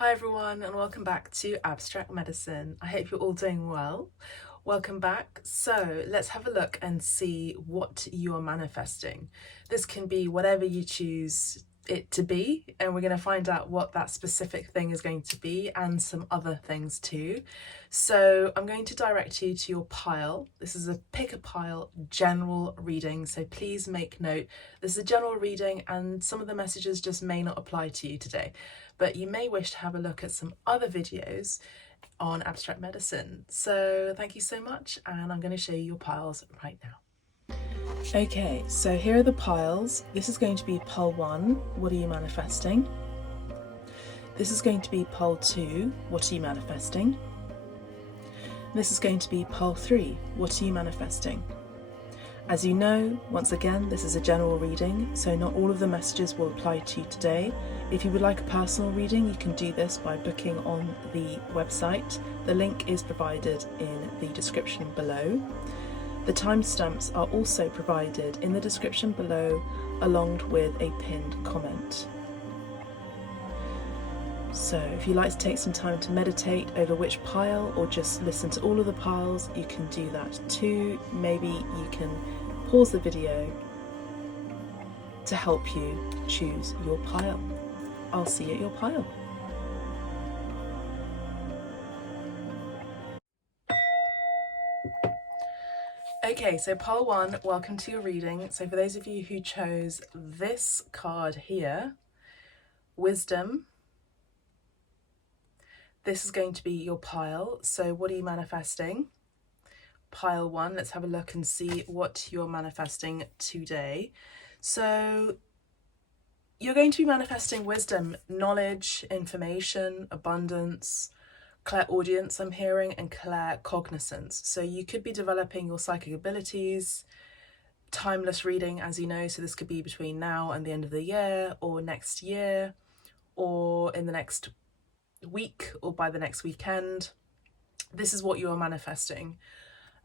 Hi everyone and welcome back to Abstract Medicine. I hope you're all doing well. Welcome back. So let's have a look and see what you are manifesting. This can be whatever you choose it to be, and we're going to find out what that specific thing is going to be and some other things too. So I'm going to direct you to your pile. This is a pick a pile general reading, so please make note. This is a general reading and some of the messages just may not apply to you today, but you may wish to have a look at some other videos on abstract medicine. So thank you so much, and I'm going to show you your piles right now. Okay, so here are the piles. This is going to be pile 1, what are you manifesting? This is going to be pile 2, what are you manifesting? This is going to be pile 3, what are you manifesting? As you know, once again, this is a general reading, so not all of the messages will apply to you today. If you would like a personal reading, you can do this by booking on the website. The link is provided in the description below. The timestamps are also provided in the description below, along with a pinned comment. So if you'd like to take some time to meditate over which pile or just listen to all of the piles, you can do that too. Maybe you can pause the video to help you choose your pile. I'll see you at your pile. Okay, so pile 1, welcome to your reading. So for those of you who chose this card here, Wisdom, this is going to be your pile. So what are you manifesting? Pile 1, let's have a look and see what you're manifesting today. So you're going to be manifesting wisdom, knowledge, information, abundance, clairaudience I'm hearing, and claircognizance. So you could be developing your psychic abilities, timeless reading, as you know, so this could be between now and the end of the year, or next year, or in the next week, or by the next weekend. This is what you are manifesting.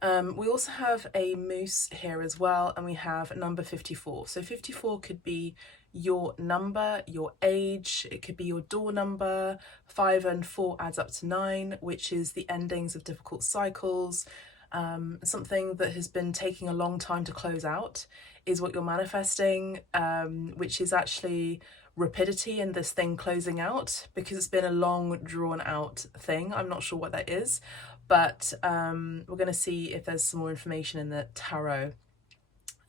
We also have a moose here as well, and we have number 54. So 54 could be your number, your age, it could be your door number. 5 and 4 adds up to 9, which is the endings of difficult cycles. Something that has been taking a long time to close out is what you're manifesting, which is actually rapidity in this thing closing out, because it's been a long drawn out thing. I'm not sure what that is, but we're going to see if there's some more information in the tarot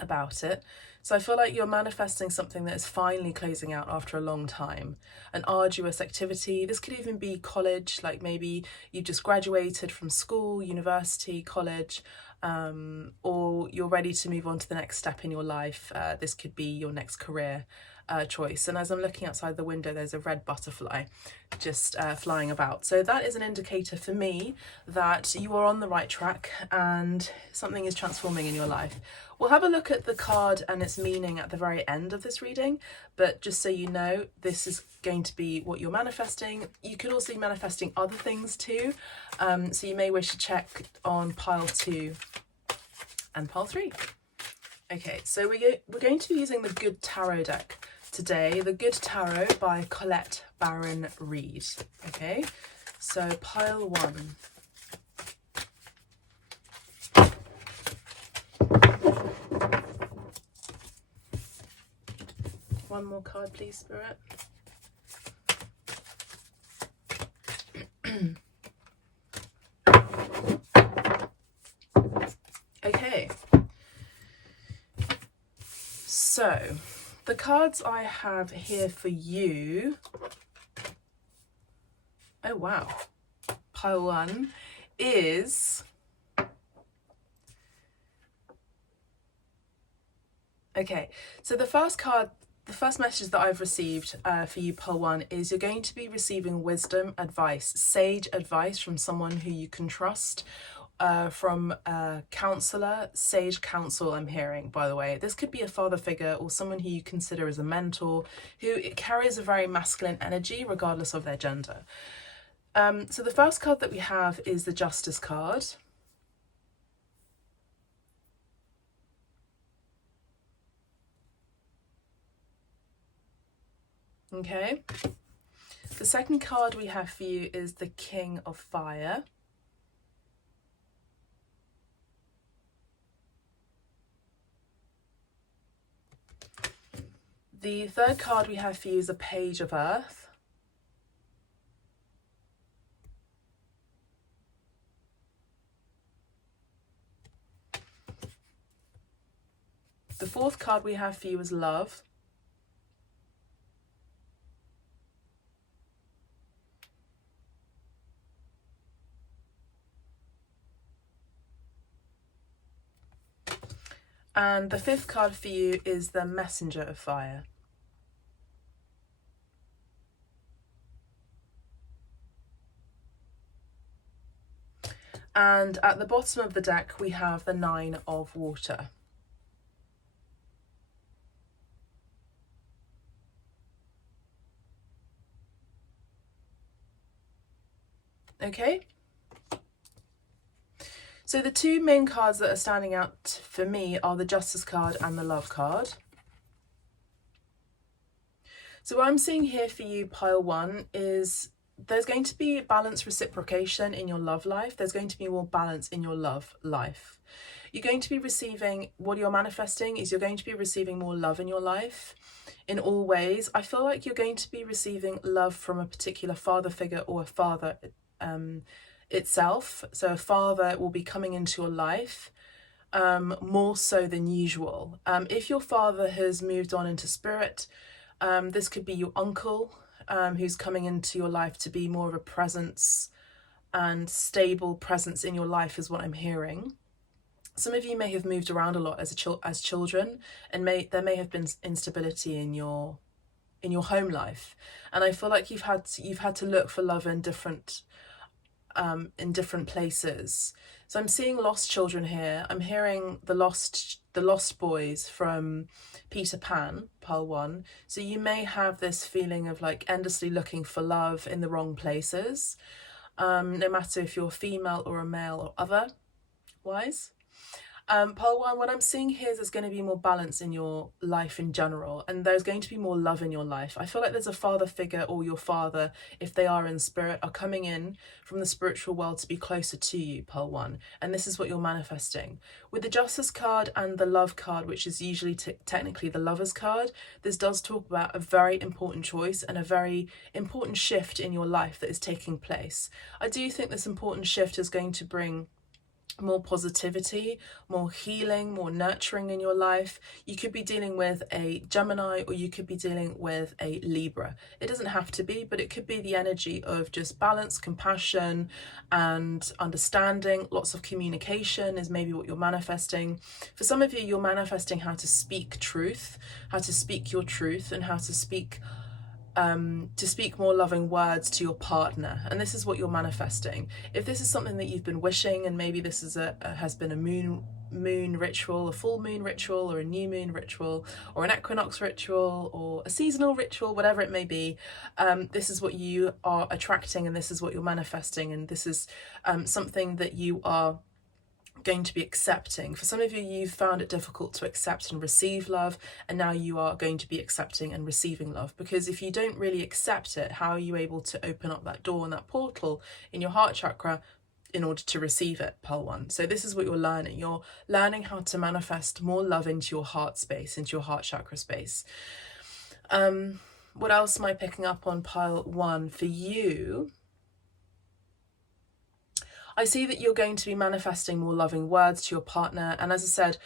about it. So I feel like you're manifesting something that is finally closing out after a long time, an arduous activity. This could even be college, like maybe you just graduated from school, university, college, or you're ready to move on to the next step in your life. This could be your next career choice. And as I'm looking outside the window, there's a red butterfly just flying about. So that is an indicator for me that you are on the right track and something is transforming in your life. We'll have a look at the card and its meaning at the very end of this reading, but just so you know, this is going to be what you're manifesting. You could also be manifesting other things too, so you may wish to check on pile 2 and pile 3. Okay, so we're going to be using the Good Tarot deck today, the Good Tarot by Colette Baron Reid. Okay, so pile 1. One more card, please, Spirit. Okay. So, the cards I have here for you, oh wow, pile 1 is, okay, so the first card, the first message that I've received for you, pile 1, is you're going to be receiving wisdom, advice, sage advice from someone who you can trust. From a counsellor, sage counsel I'm hearing, by the way. This could be a father figure or someone who you consider as a mentor, who carries a very masculine energy regardless of their gender. So the first card that we have is the Justice card. Okay. The second card we have for you is the King of Fire. The third card we have for you is the Page of Earth. The fourth card we have for you is Love. And the fifth card for you is the Messenger of Fire. And at the bottom of the deck, we have the Nine of Water. Okay. So the two main cards that are standing out for me are the Justice card and the Love card. So what I'm seeing here for you, pile one, is there's going to be balanced reciprocation in your love life. There's going to be more balance in your love life. You're going to be receiving, what you're manifesting is you're going to be receiving more love in your life in all ways. I feel like you're going to be receiving love from a particular father figure or a father itself. So a father will be coming into your life more so than usual. If your father has moved on into spirit, this could be your uncle who's coming into your life to be more of a presence and stable presence in your life is what I'm hearing. Some of you may have moved around a lot as children, and there may have been instability in your home life, and I feel like you've had to look for love in different places. So I'm seeing lost children here. I'm hearing the lost boys from Peter Pan, pile one. So you may have this feeling of like endlessly looking for love in the wrong places, no matter if you're female or a male or otherwise. Pile one, what I'm seeing here is there's going to be more balance in your life in general, and there's going to be more love in your life. I feel like there's a father figure, or your father, if they are in spirit, are coming in from the spiritual world to be closer to you, pile one, and this is what you're manifesting. With the Justice card and the Love card, which is usually technically the Lover's card, this does talk about a very important choice and a very important shift in your life that is taking place. I do think this important shift is going to bring more positivity, more healing, more nurturing in your life. You could be dealing with a Gemini, or you could be dealing with a Libra. It doesn't have to be, but it could be the energy of just balance, compassion, and understanding. Lots of communication is maybe what you're manifesting. For some of you, you're manifesting how to speak truth, how to speak your truth, and how to speak more loving words to your partner, and this is what you're manifesting. If this is something that you've been wishing, and maybe this is has been a moon ritual, a full moon ritual, or a new moon ritual, or an equinox ritual, or a seasonal ritual, whatever it may be, this is what you are attracting, and this is what you're manifesting, and this is something that you are going to be accepting. For some of you, you've found it difficult to accept and receive love, and now you are going to be accepting and receiving love, because if you don't really accept it, how are you able to open up that door and that portal in your heart chakra in order to receive it, pile one? So this is what you're learning. You're learning how to manifest more love into your heart space, into your heart chakra space. What else am I picking up on, pile one, for you? I see that you're going to be manifesting more loving words to your partner, and as I said,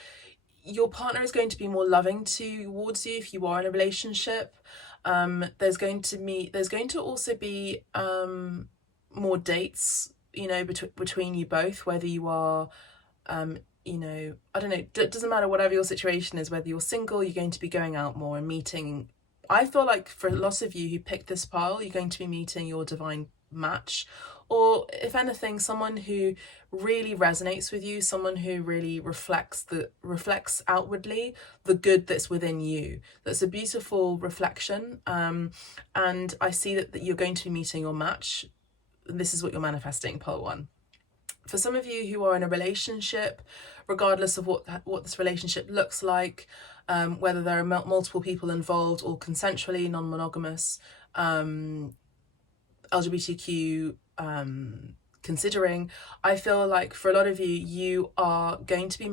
your partner is going to be more loving towards you if you are in a relationship. There's going to also be more dates, between you both, whether you are, I don't know, it doesn't matter, whatever your situation is, whether you're single, you're going to be going out more and meeting. I feel like for lots of you who picked this pile, you're going to be meeting your divine match, or if anything, someone who really resonates with you, someone who really reflects outwardly the good that's within you. That's a beautiful reflection, and I see that you're going to be meeting your match. This is what you're manifesting, pile one. For some of you who are in a relationship, regardless of what this relationship looks like, whether there are multiple people involved or consensually non-monogamous, LGBTQ considering, I feel like for a lot of you, you are going to be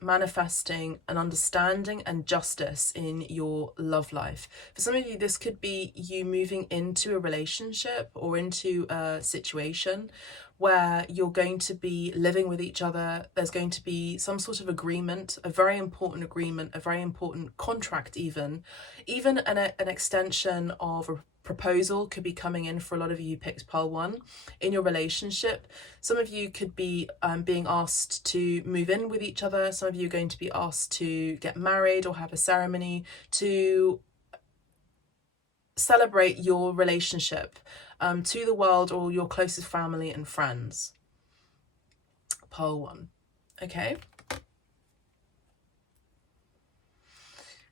manifesting an understanding and justice in your love life. For some of you, this could be you moving into a relationship or into a situation where you're going to be living with each other. There's going to be some sort of agreement, a very important agreement, a very important contract, even an extension of a proposal could be coming in for a lot of you who picked pile 1 in your relationship. Some of you could be being asked to move in with each other. Some of you are going to be asked to get married or have a ceremony to celebrate your relationship to the world or your closest family and friends. Pile 1. Okay.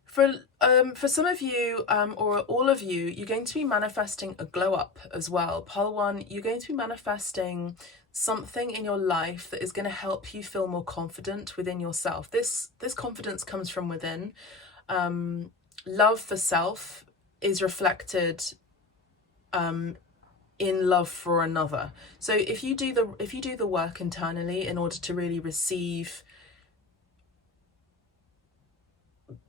For some of you, or all of you, you're going to be manifesting a glow up as well. Pile 1, you're going to be manifesting something in your life that is going to help you feel more confident within yourself. This confidence comes from within. Love for self is reflected in love for another. So if you do the work internally in order to really receive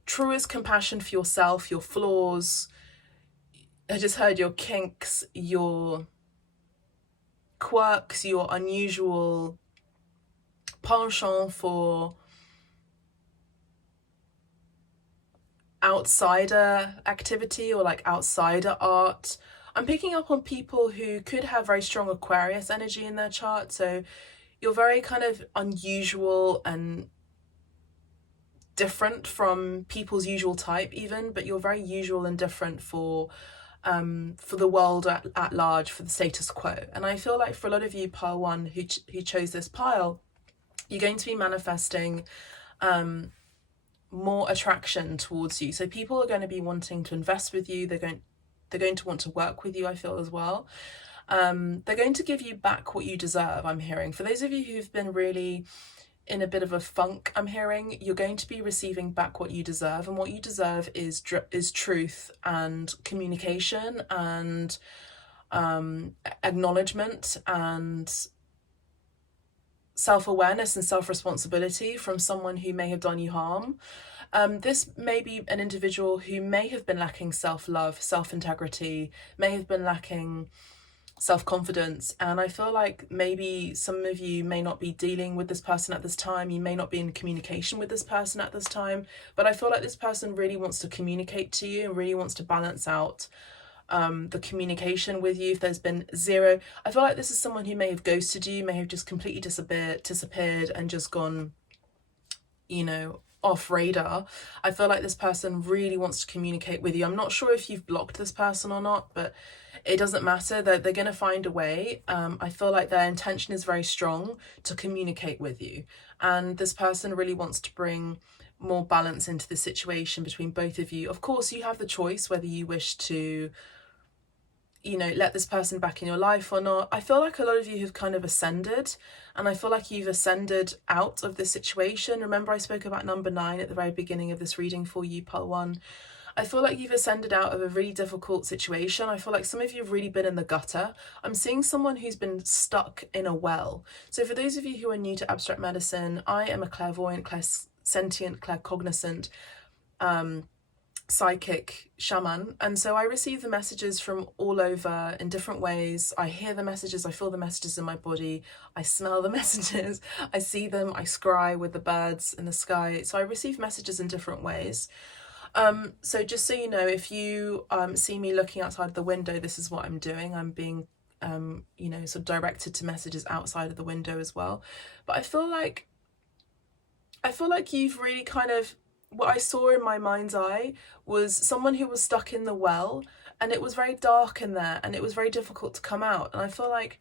truest compassion for yourself, your flaws, I just heard your kinks, your quirks, your unusual penchant for outsider activity or like outsider art. I'm picking up on people who could have very strong Aquarius energy in their chart. So you're very kind of unusual and different from people's usual type even, but you're very usual and different for the world at large, for the status quo. And I feel like for a lot of you, pile 1, who chose this pile, you're going to be manifesting more attraction towards you. So people are going to be wanting to invest with you. They're going to want to work with you, I feel, as well. They're going to give you back what you deserve, I'm hearing. For those of you who've been really in a bit of a funk, I'm hearing, you're going to be receiving back what you deserve, and what you deserve is truth and communication and acknowledgement and self-awareness and self-responsibility from someone who may have done you harm. This may be an individual who may have been lacking self-love, self-integrity, may have been lacking self-confidence, and I feel like maybe some of you may not be dealing with this person at this time. You may not be in communication with this person at this time, but I feel like this person really wants to communicate to you and really wants to balance out the communication with you. If there's been zero, I feel like this is someone who may have ghosted you, may have just completely disappeared and just gone, off radar. I feel like this person really wants to communicate with you. I'm not sure if you've blocked this person or not, but it doesn't matter. They're going to find a way. I feel like their intention is very strong to communicate with you, and this person really wants to bring more balance into the situation between both of you. Of course, you have the choice whether you wish to let this person back in your life or not. I feel like a lot of you have kind of ascended, and I feel like you've ascended out of this situation. Remember, I spoke about number 9 at the very beginning of this reading for you, pile 1. I feel like you've ascended out of a really difficult situation. I feel like some of you have really been in the gutter. I'm seeing someone who's been stuck in a well. So for those of you who are new to abstract medicine, I am a clairvoyant, clairsentient, claircognizant, psychic shaman, and so I receive the messages from all over in different ways. I hear the messages, I feel the messages in my body, I smell the messages, I see them, I scry with the birds in the sky. So I receive messages in different ways. So just so you know, if you see me looking outside the window, this is what I'm doing. I'm being sort of directed to messages outside of the window as well. But I feel like you've really kind of, what I saw in my mind's eye was someone who was stuck in the well, and it was very dark in there and it was very difficult to come out. And I feel like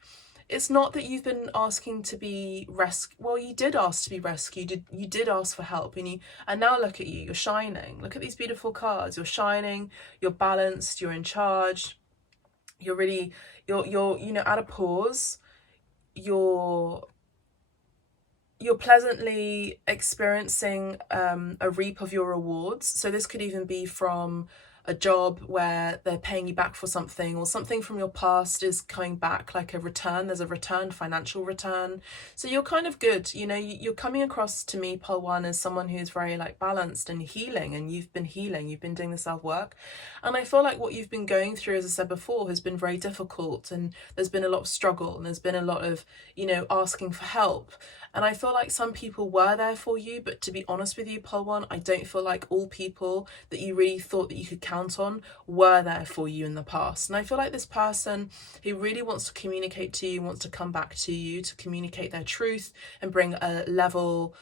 it's not that you've been asking to be rescued. Well, you did ask to be rescued. You did ask for help, and now look at you. You're shining. Look at these beautiful cards. You're shining. You're balanced. You're in charge. You're really, you're at a pause. You're pleasantly experiencing a reap of your rewards. So this could even be from a job where they're paying you back for something, or something from your past is coming back, like a return. There's a return, financial return. So you're kind of good, you know, you're coming across to me, Pole 1, as someone who's very like balanced and healing, and you've been healing, you've been doing the self-work. And I feel like what you've been going through, as I said before, has been very difficult, and there's been a lot of struggle, and there's been a lot of, you know, asking for help. And I feel like some people were there for you, but to be honest with you, Pole 1, I don't feel like all people that you really thought that you could count on were there for you in the past. And I feel like this person who really wants to communicate to you, wants to come back to you to communicate their truth and bring a level,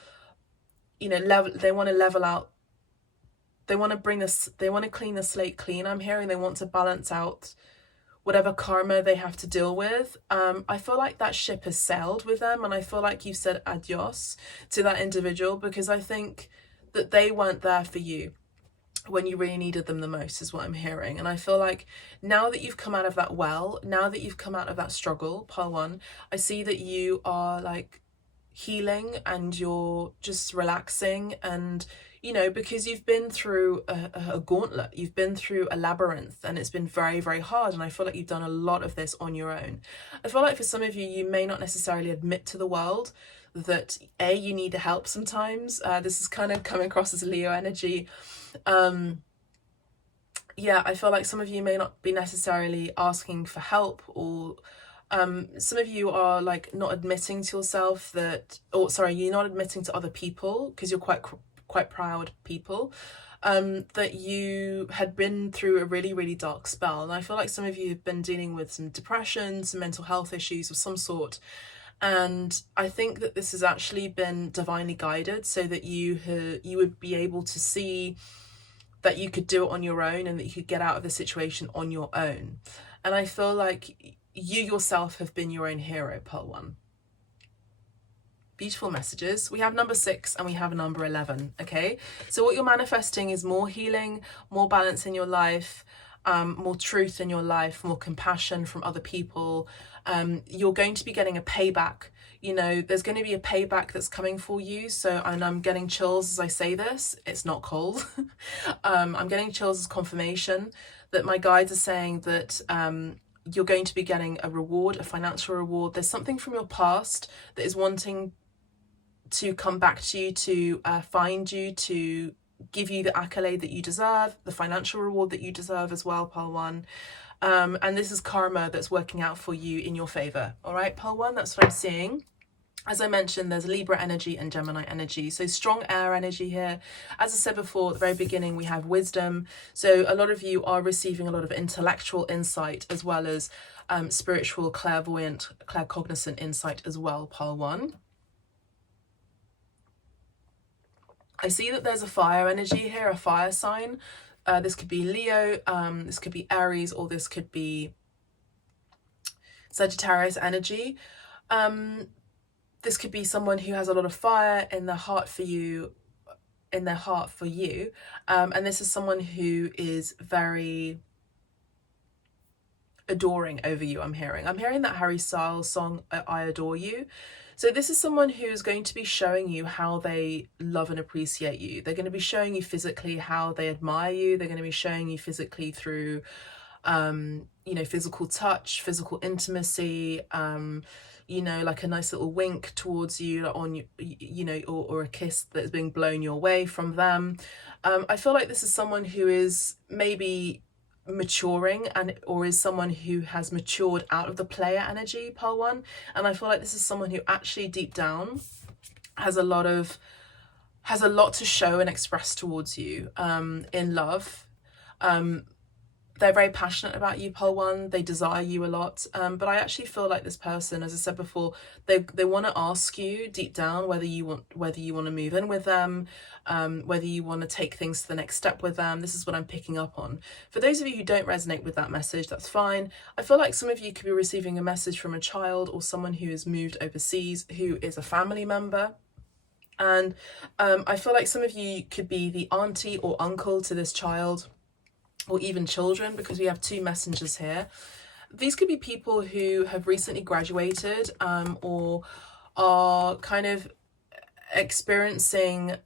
you know, they want to level out, they want to bring this, they want to clean the slate clean, I'm hearing. They want to balance out whatever karma they have to deal with. I feel like that ship has sailed with them, and I feel like you've said adios to that individual, because I think that they weren't there for you when you really needed them the most, is what I'm hearing. And I feel like now that you've come out of that well, now that you've come out of that struggle, Pile 1, I see that you are like healing, and you're just relaxing, and you know, because you've been through a gauntlet, you've been through a labyrinth, and it's been very, very hard. And I feel like you've done a lot of this on your own. I feel like for some of you, you may not necessarily admit to the world that you need help sometimes. This is kind of coming across as Leo energy. Yeah, I feel like some of you may not be necessarily asking for help, or some of you are like not admitting to yourself that, or sorry, you're not admitting to other people, because you're quite proud people, that you had been through a really, really dark spell. And I feel like some of you have been dealing with some depression, some mental health issues of some sort. And I think that this has actually been divinely guided, so that you would be able to see that you could do it on your own, and that you could get out of the situation on your own. And I feel like you yourself have been your own hero, Pearl 1. Beautiful messages. We have number 6 and we have number 11. Okay, so what you're manifesting is more healing, more balance in your life, more truth in your life, more compassion from other people. You're going to be getting a payback. You know, there's going to be a payback that's coming for you. So, and I'm getting chills as I say this. It's not cold. I'm getting chills as confirmation that my guides are saying that you're going to be getting a reward, a financial reward. There's something from your past that is wanting to come back to you, to find you, to give you the accolade that you deserve, the financial reward that you deserve as well, Pile 1. And this is karma that's working out for you in your favor. All right, Pile 1, that's what I'm seeing. As I mentioned, there's Libra energy and Gemini energy. So strong air energy here. As I said before, at the very beginning, we have wisdom. So a lot of you are receiving a lot of intellectual insight, as well as spiritual, clairvoyant, claircognizant insight as well, Pile 1. I see that there's a fire energy here, a fire sign. This could be Leo, this could be Aries, or this could be Sagittarius energy. This could be someone who has a lot of fire in their heart for you, and this is someone who is very adoring over you. I'm hearing that Harry Styles song, I Adore You. So this is someone who is going to be showing you how they love and appreciate you. They're going to be showing you physically how they admire you. They're going to be showing you physically through, you know, physical touch, physical intimacy, you know, like a nice little wink towards you on, you know, or a kiss that is being blown your way from them. I feel like this is someone who is maybe maturing, or is someone who has matured out of the player energy, Pile 1. And I feel like this is someone who actually deep down has a lot to show and express towards you in love. They're very passionate about you, Pile 1. They desire you a lot. But I actually feel like this person, as I said before, they want to ask you deep down whether you want to move in with them, whether you want to take things to the next step with them. This is what I'm picking up on. For those of you who don't resonate with that message, that's fine. I feel like some of you could be receiving a message from a child, or someone who has moved overseas, who is a family member. And I feel like some of you could be the auntie or uncle to this child, or even children, because we have 2 messengers here. These could be people who have recently graduated, or are kind of experiencing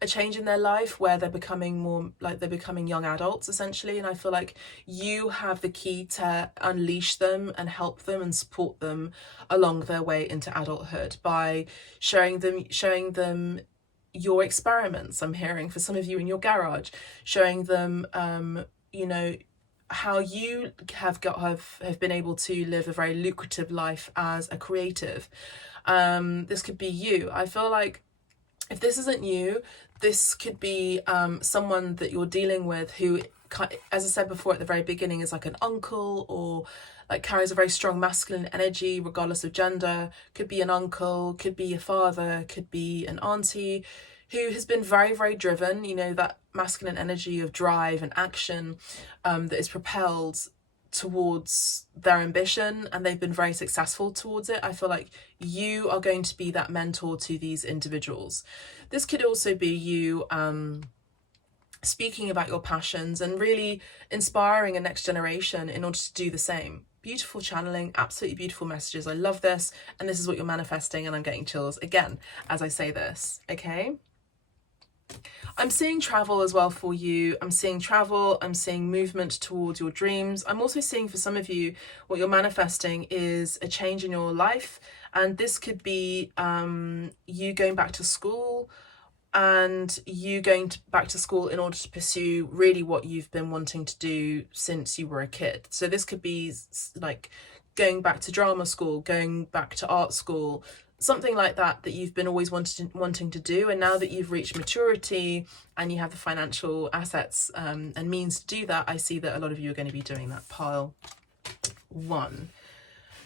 a change in their life where they're becoming more like they're becoming young adults essentially, and I feel like you have the key to unleash them and help them and support them along their way into adulthood by showing them your experiments. I'm hearing for some of you in your garage, showing them you know, how you have been able to live a very lucrative life as a creative. This could be you. I feel like if this isn't you, this could be someone that you're dealing with who, as I said before at the very beginning, is like an uncle or like carries a very strong masculine energy regardless of gender. Could be an uncle, could be a father, could be an auntie who has been very, very driven, you know, that masculine energy of drive and action that is propelled towards their ambition, and they've been very successful towards it. I feel like you are going to be that mentor to these individuals. This could also be you speaking about your passions and really inspiring a next generation in order to do the same. Beautiful channeling, absolutely beautiful messages. I love this, and this is what you're manifesting, and I'm getting chills again as I say this, okay? I'm seeing travel as well for you. I'm seeing travel, I'm seeing movement towards your dreams. I'm also seeing for some of you, what you're manifesting is a change in your life. And this could be you going back to school, and you going back to school in order to pursue really what you've been wanting to do since you were a kid. So this could be like going back to drama school, going back to art school, something like that you've been always wanting to do, and now that you've reached maturity and you have the financial assets and means to do that, I see that a lot of you are going to be doing that. Pile 1.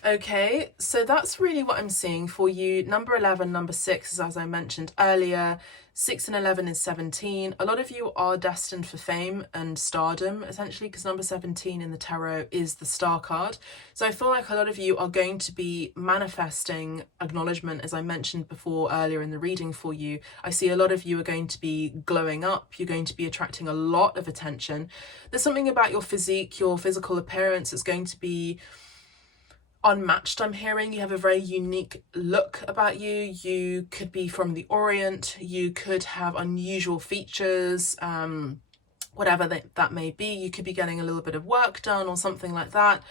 Okay, so that's really what I'm seeing for you. Number 11, number 6 is, as I mentioned earlier, 6 and 11 is 17. A lot of you are destined for fame and stardom, essentially, because number 17 in the tarot is the star card. So I feel like a lot of you are going to be manifesting acknowledgement, as I mentioned before earlier in the reading for you. I see a lot of you are going to be glowing up. You're going to be attracting a lot of attention. There's something about your physique, your physical appearance that's going to be unmatched. I'm hearing you have a very unique look about you. You could be from the Orient, you could have unusual features, whatever that may be. You could be getting a little bit of work done or something like that.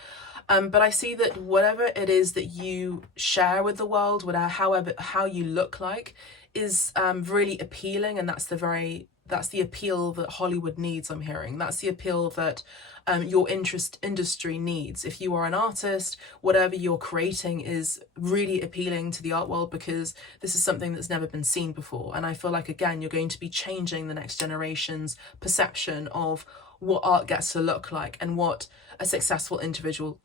But I see that whatever it is that you share with the world, whatever how you look like, is really appealing, and that's the appeal that Hollywood needs. I'm hearing that's the appeal that your industry needs. If you are an artist, whatever you're creating is really appealing to the art world, because this is something that's never been seen before. And I feel like, again, you're going to be changing the next generation's perception of what art gets to look like and what a successful individual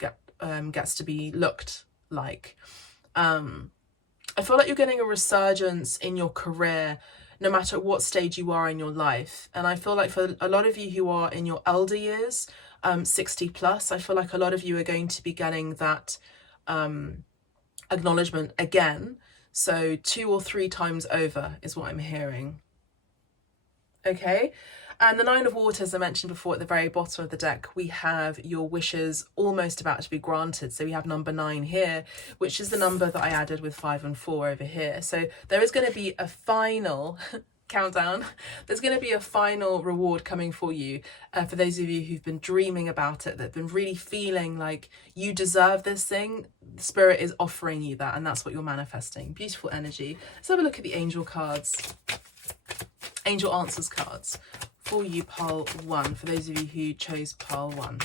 gets to be looked like. I feel like you're getting a resurgence in your career no matter what stage you are in your life. And I feel like for a lot of you who are in your elder years, 60 plus, I feel like a lot of you are going to be getting that acknowledgement again. So 2 or 3 times over is what I'm hearing. Okay. And the 9 of Water, as I mentioned before, at the very bottom of the deck, we have your wishes almost about to be granted. So we have number 9 here, which is the number that I added with 5 and 4 over here. So there is going to be a final countdown. There's going to be a final reward coming for you, for those of you who've been dreaming about it, that have been really feeling like you deserve this thing. The Spirit is offering you that, and that's what you're manifesting. Beautiful energy. Let's have a look at the angel cards. Angel answers cards for you, pile 1, for those of you who chose pile 1.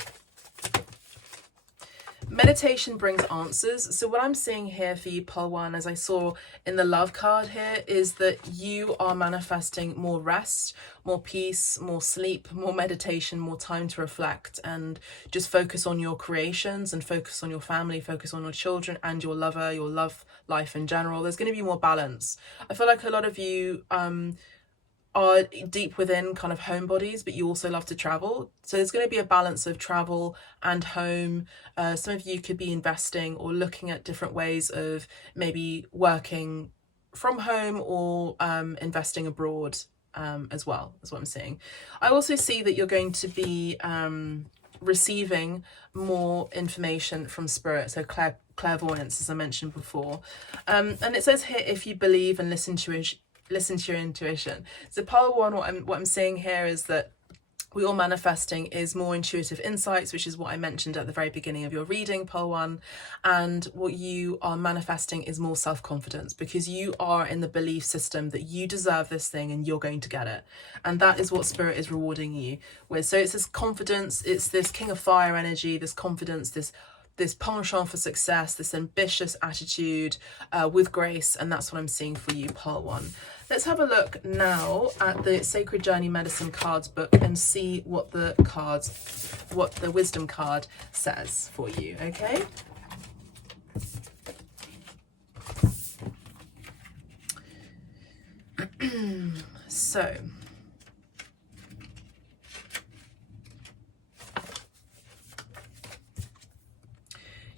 Meditation brings answers. So what I'm seeing here for you, pile 1, as I saw in the love card here, is that you are manifesting more rest, more peace, more sleep, more meditation, more time to reflect and just focus on your creations and focus on your family, focus on your children and your lover, your love life in general. There's going to be more balance. I feel like a lot of you are deep within kind of homebodies, but you also love to travel. So there's going to be a balance of travel and home. Some of you could be investing or looking at different ways of maybe working from home or investing abroad as well, is what I'm seeing. I also see that you're going to be receiving more information from Spirit, so clairvoyance, as I mentioned before. And it says here, if you believe and listen to listen to your intuition. So pile one, what I'm seeing here is that what you're manifesting is more intuitive insights, which is what I mentioned at the very beginning of your reading, pile one. And what you are manifesting is more self-confidence, because you are in the belief system that you deserve this thing and you're going to get it. And that is what Spirit is rewarding you with. So it's this confidence, it's this King of Fire energy, this confidence, this penchant for success, this ambitious attitude with grace. And that's what I'm seeing for you, pile one. Let's have a look now at the Sacred Journey Medicine cards book and see what the wisdom card says for you, okay? So,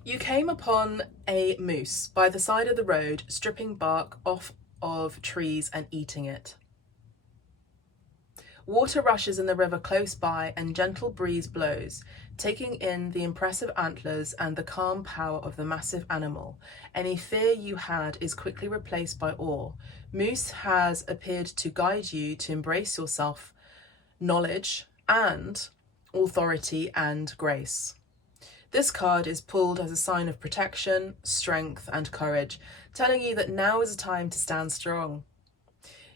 you came upon a moose by the side of the road, stripping bark off of trees and eating it. Water rushes in the river close by and gentle breeze blows, taking in the impressive antlers and the calm power of the massive animal. Any fear you had is quickly replaced by awe. Moose has appeared to guide you to embrace yourself, knowledge and authority and grace. This card is pulled as a sign of protection, strength and courage, telling you that now is a time to stand strong.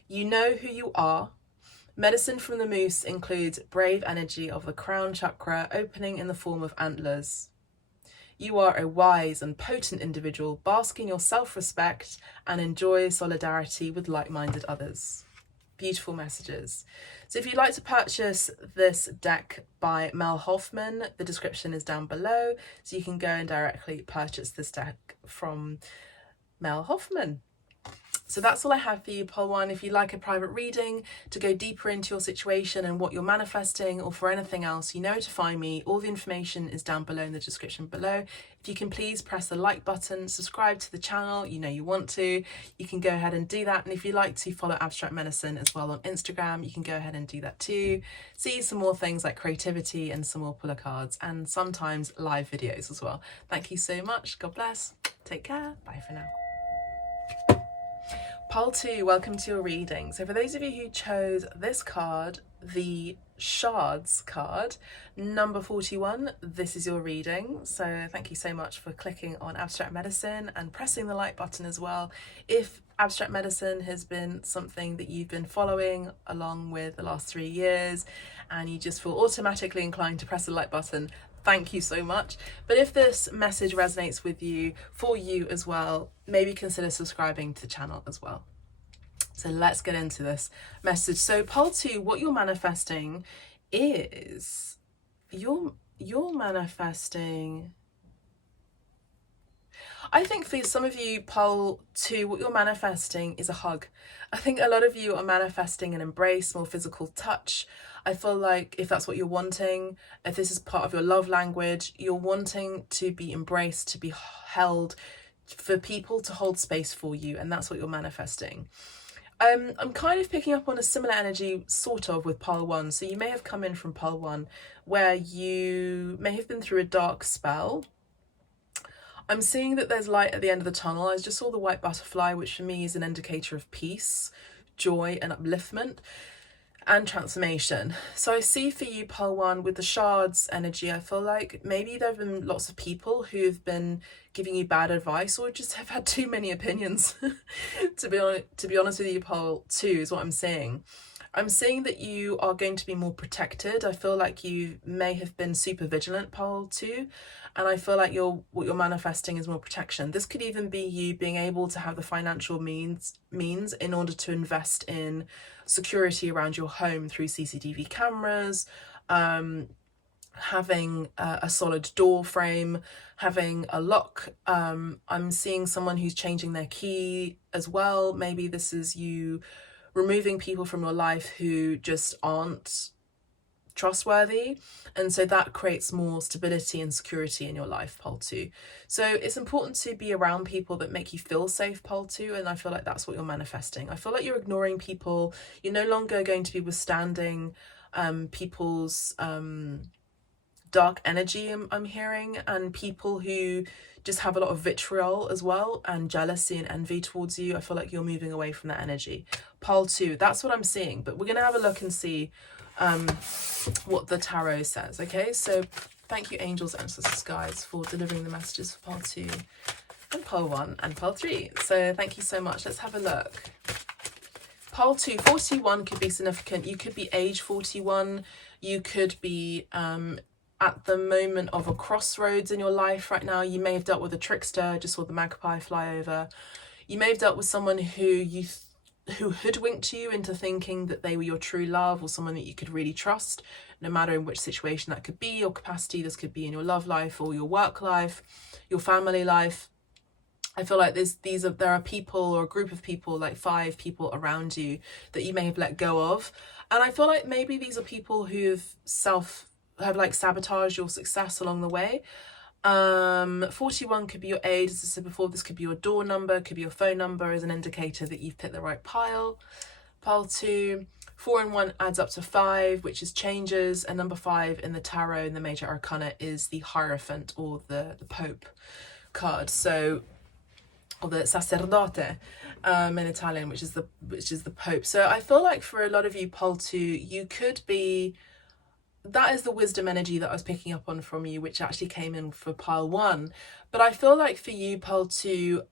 You know who you are. Medicine from the moose includes brave energy of the crown chakra opening in the form of antlers. You are a wise and potent individual, bask in your self-respect and enjoy solidarity with like-minded others. Beautiful messages. So if you'd like to purchase this deck by Mel Hoffman, the description is down below, so you can go and directly purchase this deck from Mel Hoffman. So that's all I have for you, pile one. If you'd like a private reading to go deeper into your situation and what you're manifesting, or for anything else, you know where to find me. All the information is down below in the description below. If you can please press the like button, subscribe to the channel, you know you want to, you can go ahead and do that. And if you'd like to follow Abstract Medicine as well on Instagram, you can go ahead and do that too. See some more things like creativity and some more puller cards and sometimes live videos as well. Thank you so much. God bless. Take care. Bye for now. Pile 2, welcome to your reading. So for those of you who chose this card, the Shards card, number 41, this is your reading. So thank you so much for clicking on Abstract Medicine and pressing the like button as well. If Abstract Medicine has been something that you've been following along with the last 3 years and you just feel automatically inclined to press the like button, thank you so much. But if this message resonates with you, for you as well, maybe consider subscribing to the channel as well. So let's get into this message. So pile 2, what you're manifesting is you're manifesting. I think for some of you, pile 2, what you're manifesting is a hug. I think a lot of you are manifesting an embrace, more physical touch. I feel like if that's what you're wanting, if this is part of your love language, you're wanting to be embraced, to be held, for people to hold space for you, and that's what you're manifesting. I'm kind of picking up on a similar energy, sort of, with pile 1. So you may have come in from pile 1, where you may have been through a dark spell. I'm seeing that there's light at the end of the tunnel. I just saw the white butterfly, which for me is an indicator of peace, joy and upliftment and transformation. So I see for you, pile 1, with the Shards energy, I feel like maybe there have been lots of people who've been giving you bad advice or just have had too many opinions. to be honest with you, pile 2 is what I'm seeing. I'm seeing that you are going to be more protected. I feel like you may have been super vigilant, pile 2, and I feel like what you're manifesting is more protection. This could even be you being able to have the financial means in order to invest in security around your home through CCTV cameras, having a solid door frame, having a lock. I'm seeing someone who's changing their key as well. Maybe this is you removing people from your life who just aren't trustworthy, and so that creates more stability and security in your life, pile 2. So it's important to be around people that make you feel safe, pile 2, and I feel like that's what you're manifesting. I feel like you're ignoring people. You're no longer going to be withstanding people's dark energy I'm hearing, and people who just have a lot of vitriol as well, and jealousy and envy towards you. I feel like you're moving away from that energy. Pile 2, that's what I'm seeing, but we're going to have a look and see what the tarot says. Okay, so thank you, angels, ancestors, guides, for delivering the messages for pile 2 and pile 1 and pile 3. So thank you so much. Let's have a look. Pile 2, 41 could be significant. You could be age 41. You could be at the moment of a crossroads in your life right now. You may have dealt with a trickster. Just saw the magpie fly over. You may have dealt with someone who hoodwinked you into thinking that they were your true love, or someone that you could really trust, no matter in which situation that could be, your capacity. This could be in your love life or your work life, your family life. I feel like there are people, or a group of people, like 5 people around you that you may have let go of. And I feel like maybe these are people who have like sabotaged your success along the way. 41 could be your age, as I said before. This could be your door number, could be your phone number, as an indicator that you've picked the right pile. Pile 2, 4 and 1 adds up to 5, which is changes, and number 5 in the tarot in the major arcana is the Hierophant, or the Pope card. So, or the sacerdote in Italian, which is the Pope. So I feel like for a lot of you, pile 2, you could be, that is the wisdom energy that I was picking up on from you, which actually came in for pile 1. But I feel like for you, pile 2,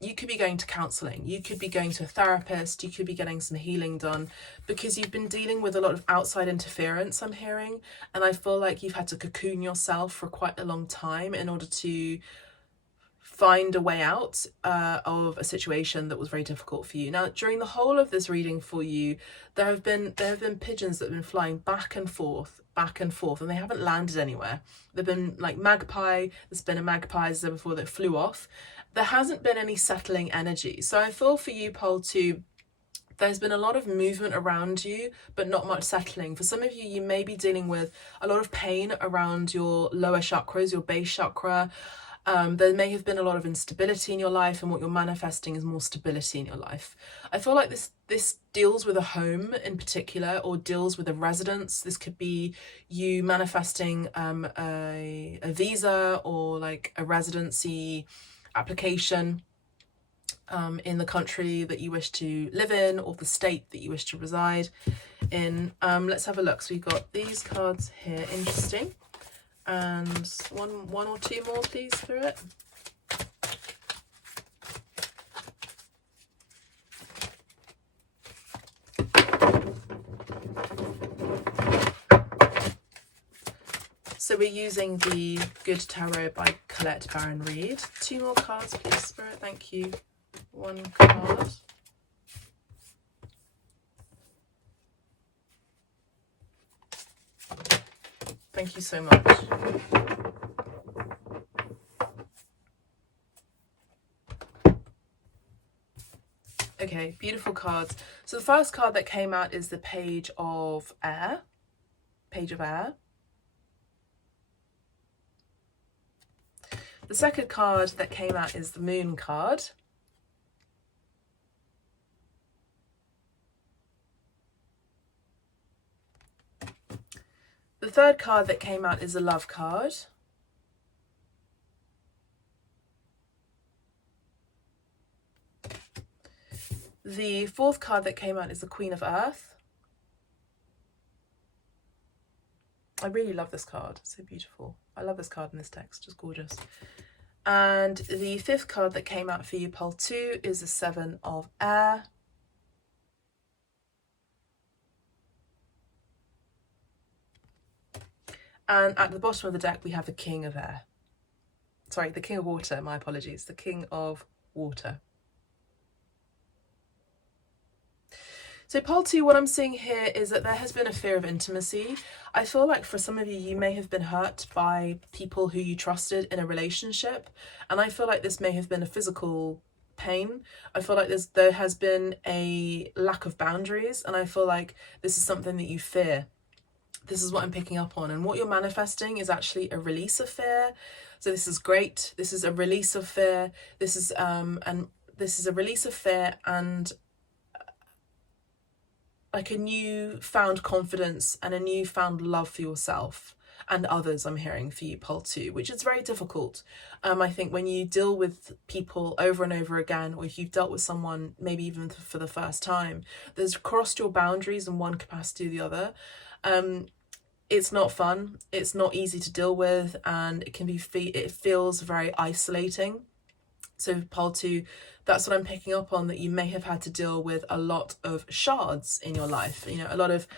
you could be going to counselling, you could be going to a therapist, you could be getting some healing done, because you've been dealing with a lot of outside interference, I'm hearing, and I feel like you've had to cocoon yourself for quite a long time in order to find a way out of a situation that was very difficult for you. Now, during the whole of this reading for you, there have been pigeons that have been flying back and forth, and they haven't landed anywhere. They've been like magpie. There's been a magpie, as I said before, that flew off. There hasn't been any settling energy. So I feel for you, pile 2, there's been a lot of movement around you, but not much settling. For some of you, you may be dealing with a lot of pain around your lower chakras, your base chakra. There may have been a lot of instability in your life, and what you're manifesting is more stability in your life. I feel like this deals with a home in particular, or deals with a residence. This could be you manifesting a visa, or like a residency application in the country that you wish to live in, or the state that you wish to reside in. Let's have a look. So we've got these cards here. Interesting. And one or two more, please, Spirit. So we're using the Good Tarot by Colette Baron Reid. 2 more cards, please, Spirit. Thank you. 1 card. Thank you so much. Okay, beautiful cards. So the first card that came out is the Page of Air. Page of Air. The second card that came out is the Moon card. The third card that came out is the Love card. The fourth card that came out is the Queen of Earth. I really love this card. It's so beautiful. I love this card in this text. Just gorgeous. And the fifth card that came out for you, pile 2, is the Seven of Air. And at the bottom of the deck, we have the King of Air. Sorry, the King of Water, my apologies. The King of Water. So pile 2, what I'm seeing here is that there has been a fear of intimacy. I feel like for some of you, you may have been hurt by people who you trusted in a relationship. And I feel like this may have been a physical pain. I feel like there has been a lack of boundaries. And I feel like this is something that you fear. This is what I'm picking up on. And what you're manifesting is actually a release of fear. So this is great. This is a release of fear. This is a release of fear and like a newfound confidence and a newfound love for yourself. and others, I'm hearing for you, pole 2, which is very difficult. I think when you deal with people over and over again, or if you've dealt with someone maybe even for the first time, there's crossed your boundaries in one capacity or the other. It's not fun, it's not easy to deal with, and it can be it feels very isolating. So pole 2, that's what I'm picking up on, that you may have had to deal with a lot of shards in your life, you know, a lot of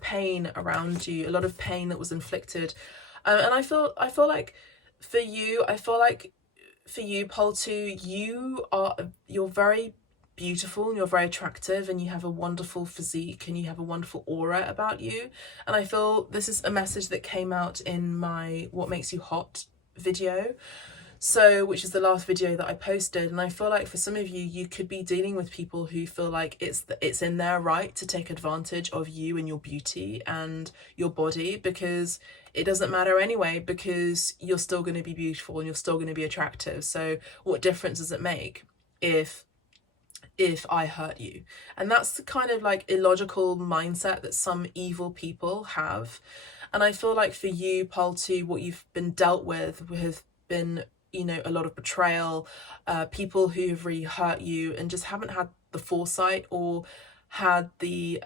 pain around you, a lot of pain that was inflicted. And I feel like for you, pole 2, you're very beautiful and you're very attractive and you have a wonderful physique and you have a wonderful aura about you. And I feel this is a message that came out in my What Makes You Hot video, so which is the last video that I posted. And I feel like for some of you, you could be dealing with people who feel like it's in their right to take advantage of you and your beauty and your body, because it doesn't matter anyway, because you're still going to be beautiful and you're still going to be attractive. So what difference does it make if I hurt you? And that's the kind of like illogical mindset that some evil people have. And I feel like for you, pole 2, what you've been dealt with have been, you know, a lot of betrayal, people who have really hurt you and just haven't had the foresight or had the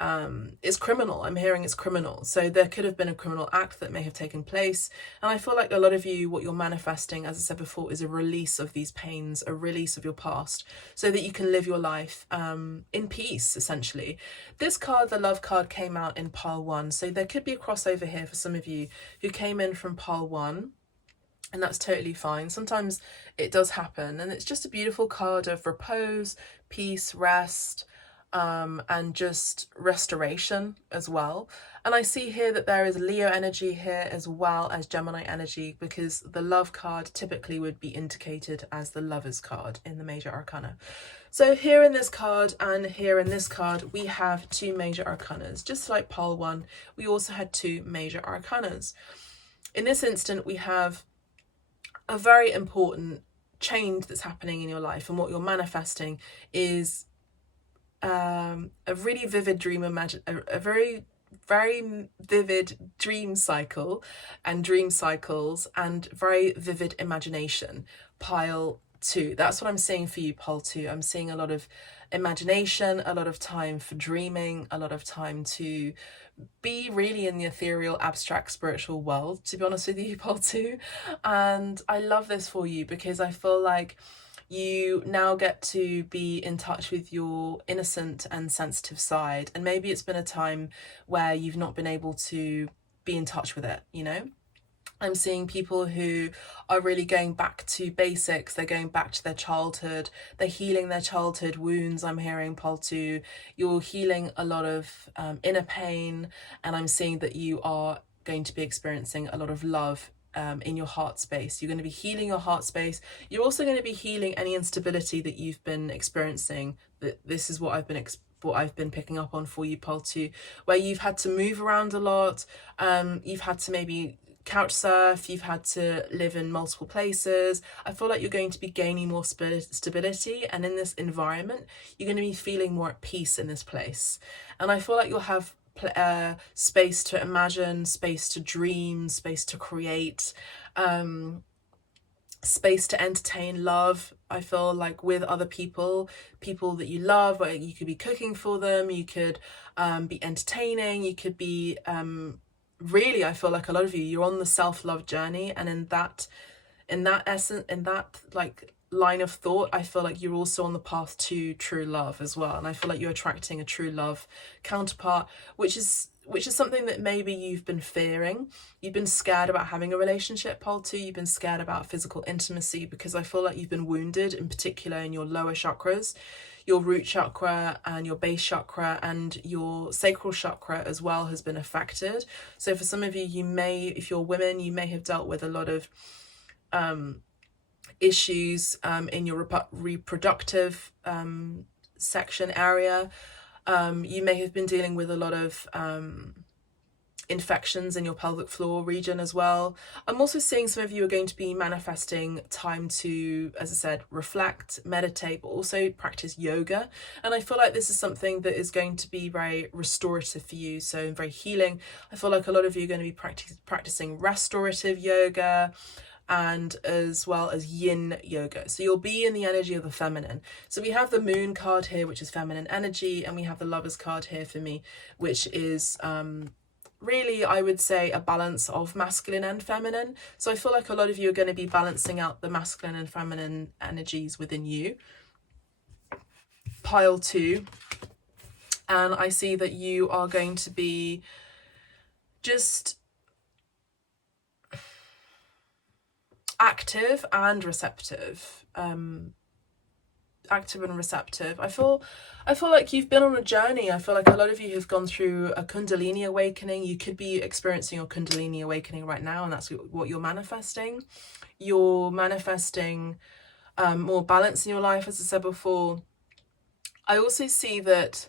it's criminal. I'm hearing it's criminal. So there could have been a criminal act that may have taken place. And I feel like a lot of you, what you're manifesting, as I said before, is a release of these pains, a release of your past, so that you can live your life in peace, essentially. This card, the love card, came out in pile 1. So there could be a crossover here for some of you who came in from pile 1. And that's totally fine. Sometimes it does happen. And it's just a beautiful card of repose, peace, rest, and just restoration as well. And I see here that there is Leo energy here as well as Gemini energy, because the love card typically would be indicated as the Lover's card in the major arcana. So here in this card and here in this card, we have 2 major arcanas. Just like pile 1, we also had 2 major arcanas. In this instant, we have a very important change that's happening in your life, and what you're manifesting is a really vivid dream, a very vivid dream cycle and dream cycles and very vivid imagination. Pile 2, that's what I'm seeing for you, pile 2. I'm seeing a lot of imagination, a lot of time for dreaming, a lot of time to be really in the ethereal, abstract, spiritual world, to be honest with you, pile 2. And I love this for you, because I feel like you now get to be in touch with your innocent and sensitive side. And maybe it's been a time where you've not been able to be in touch with it, you know? I'm seeing people who are really going back to basics. They're going back to their childhood. They're healing their childhood wounds. I'm hearing pile 2. You're healing a lot of inner pain. And I'm seeing that you are going to be experiencing a lot of love in your heart space. You're going to be healing your heart space. You're also going to be healing any instability that you've been experiencing. This is what I've been picking up on for you, pile 2, where you've had to move around a lot. You've had to maybe couch surf, you've had to live in multiple places. I feel like you're going to be gaining more stability, and in this environment you're going to be feeling more at peace in this place. And I feel like you'll have space to imagine, space to dream, space to create, space to entertain love. I feel like with other people that you love, where you could be cooking for them, you could be entertaining, you could be really, I feel like a lot of you're on the self-love journey, and in that essence, in that like line of thought, I feel like you're also on the path to true love as well. And I feel like you're attracting a true love counterpart, which is something that maybe you've been fearing. You've been scared about having a relationship, pile 2. You've been scared about physical intimacy, because I feel like you've been wounded, in particular in your lower chakras. Your root chakra and your base chakra and your sacral chakra as well has been affected. So for some of you, if you're women, you may have dealt with a lot of issues in your reproductive section area. You may have been dealing with a lot of infections in your pelvic floor region as well. I'm also seeing some of you are going to be manifesting time to, as I said, reflect, meditate, but also practice yoga. And I feel like this is something that is going to be very restorative for you, so very healing. I feel like a lot of you are going to be practicing restorative yoga, and as well as yin yoga. So you'll be in the energy of the feminine. So we have the moon card here, which is feminine energy, and we have the lovers card here for me, which is really, I would say, a balance of masculine and feminine. So I feel like a lot of you are going to be balancing out the masculine and feminine energies within you. Pile 2. And I see that you are going to be just active and receptive. Active and receptive. I feel like you've been on a journey. I feel like a lot of you have gone through a Kundalini awakening. You could be experiencing your Kundalini awakening right now, and that's what you're manifesting. You're manifesting more balance in your life, as I said before. I also see that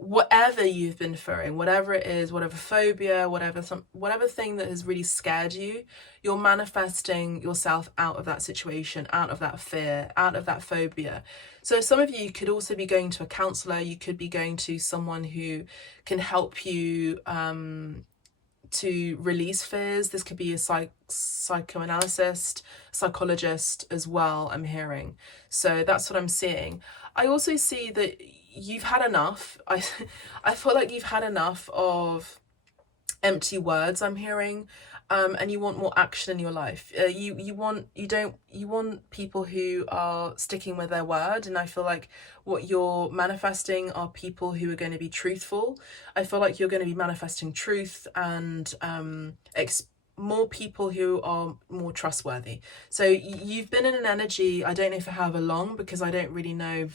whatever you've been fearing, whatever it is, whatever phobia, whatever thing that has really scared you, you're manifesting yourself out of that situation, out of that fear, out of that phobia. So some of you could also be going to a counselor. You could be going to someone who can help you to release fears. This could be a psychoanalyst, psychologist as well, I'm hearing. So that's what I'm seeing. I also see that you've had enough. I feel like you've had enough of empty words, I'm hearing, and you want more action in your life. You want people who are sticking with their word, and I feel like what you're manifesting are people who are going to be truthful. I feel like you're going to be manifesting truth and more people who are more trustworthy. So you've been in an energy, I don't know for however long, because I don't really know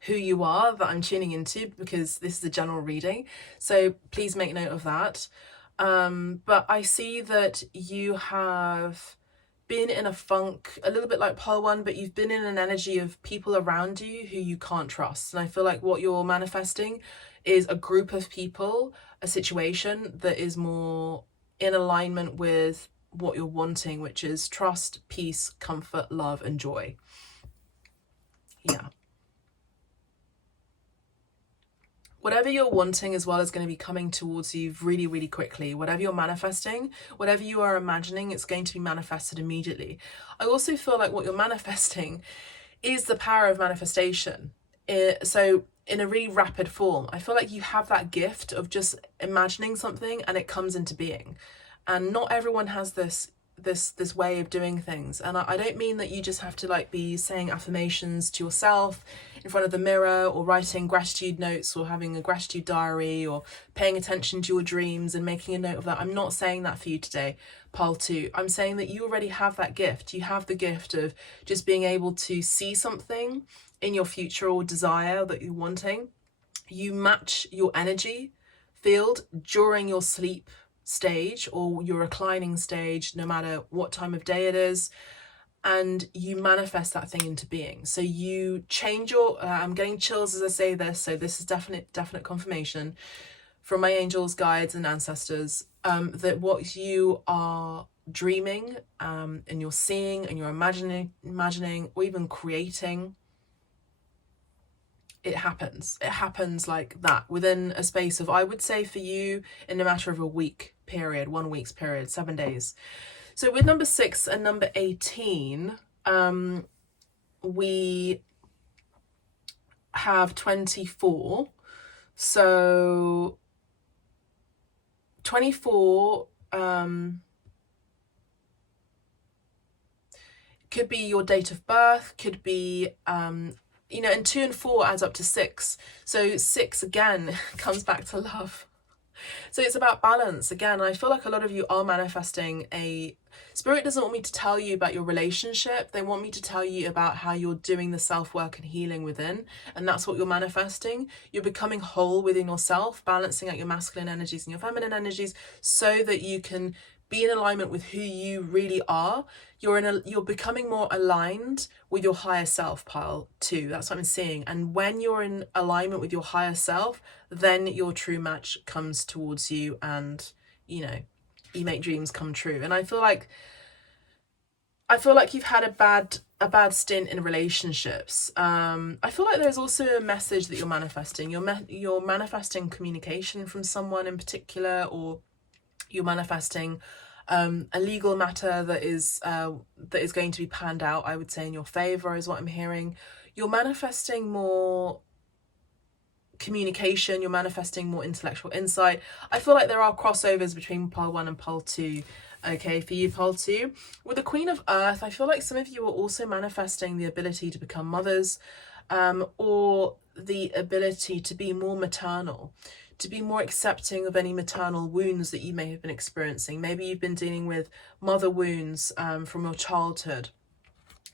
who you are that I'm tuning into, because this is a general reading, so please make note of that. But I see that you have been in a funk, a little bit like pile 1, but you've been in an energy of people around you who you can't trust. And I feel like what you're manifesting is a group of people, a situation that is more in alignment with what you're wanting, which is trust, peace, comfort, love, and joy. Yeah. Whatever you're wanting as well is going to be coming towards you really, really quickly. Whatever you're manifesting, whatever you are imagining, it's going to be manifested immediately. I also feel like what you're manifesting is the power of manifestation. So in a really rapid form, I feel like you have that gift of just imagining something and it comes into being. And not everyone has this way of doing things. And I don't mean that you just have to like be saying affirmations to yourself in front of the mirror, or writing gratitude notes, or having a gratitude diary, or paying attention to your dreams and making a note of that. I'm not saying that for you today, pile 2. I'm saying that you already have that gift. You have the gift of just being able to see something in your future or desire that you're wanting. You match your energy field during your sleep stage or your reclining stage, no matter what time of day it is, and you manifest that thing into being. So you change your I'm getting chills as I say this, so this is definite confirmation from my angels, guides, and ancestors, that what you are dreaming, and you're seeing, and you're imagining, or even creating, it happens like that within a space of, I would say for you, in a matter of a week period, 1 week's period, 7 days. So with number 6 and number 18, we have 24. So 24 could be your date of birth, could be you know, and 2 and 4 adds up to 6. So 6 again comes back to love. So it's about balance again. I feel like a lot of you are manifesting Spirit doesn't want me to tell you about your relationship. They want me to tell you about how you're doing the self-work and healing within. And that's what you're manifesting. You're becoming whole within yourself, balancing out your masculine energies and your feminine energies, so that you can be in alignment with who you really are. You're becoming more aligned with your higher self, pile 2. That's what I'm seeing. And when you're in alignment with your higher self, then your true match comes towards you, and you know, you make dreams come true. And I feel like you've had a bad stint in relationships. I feel like there's also a message that you're manifesting. You're manifesting communication from someone in particular, or you're manifesting a legal matter that is going to be panned out, I would say, in your favor, is what I'm hearing. You're manifesting more communication, you're manifesting more intellectual insight. I feel like there are crossovers between pile 1 and pile 2. Okay, for you, pile 2. With the Queen of Earth, I feel like some of you are also manifesting the ability to become mothers, or the ability to be more maternal, to be more accepting of any maternal wounds that you may have been experiencing. Maybe you've been dealing with mother wounds from your childhood.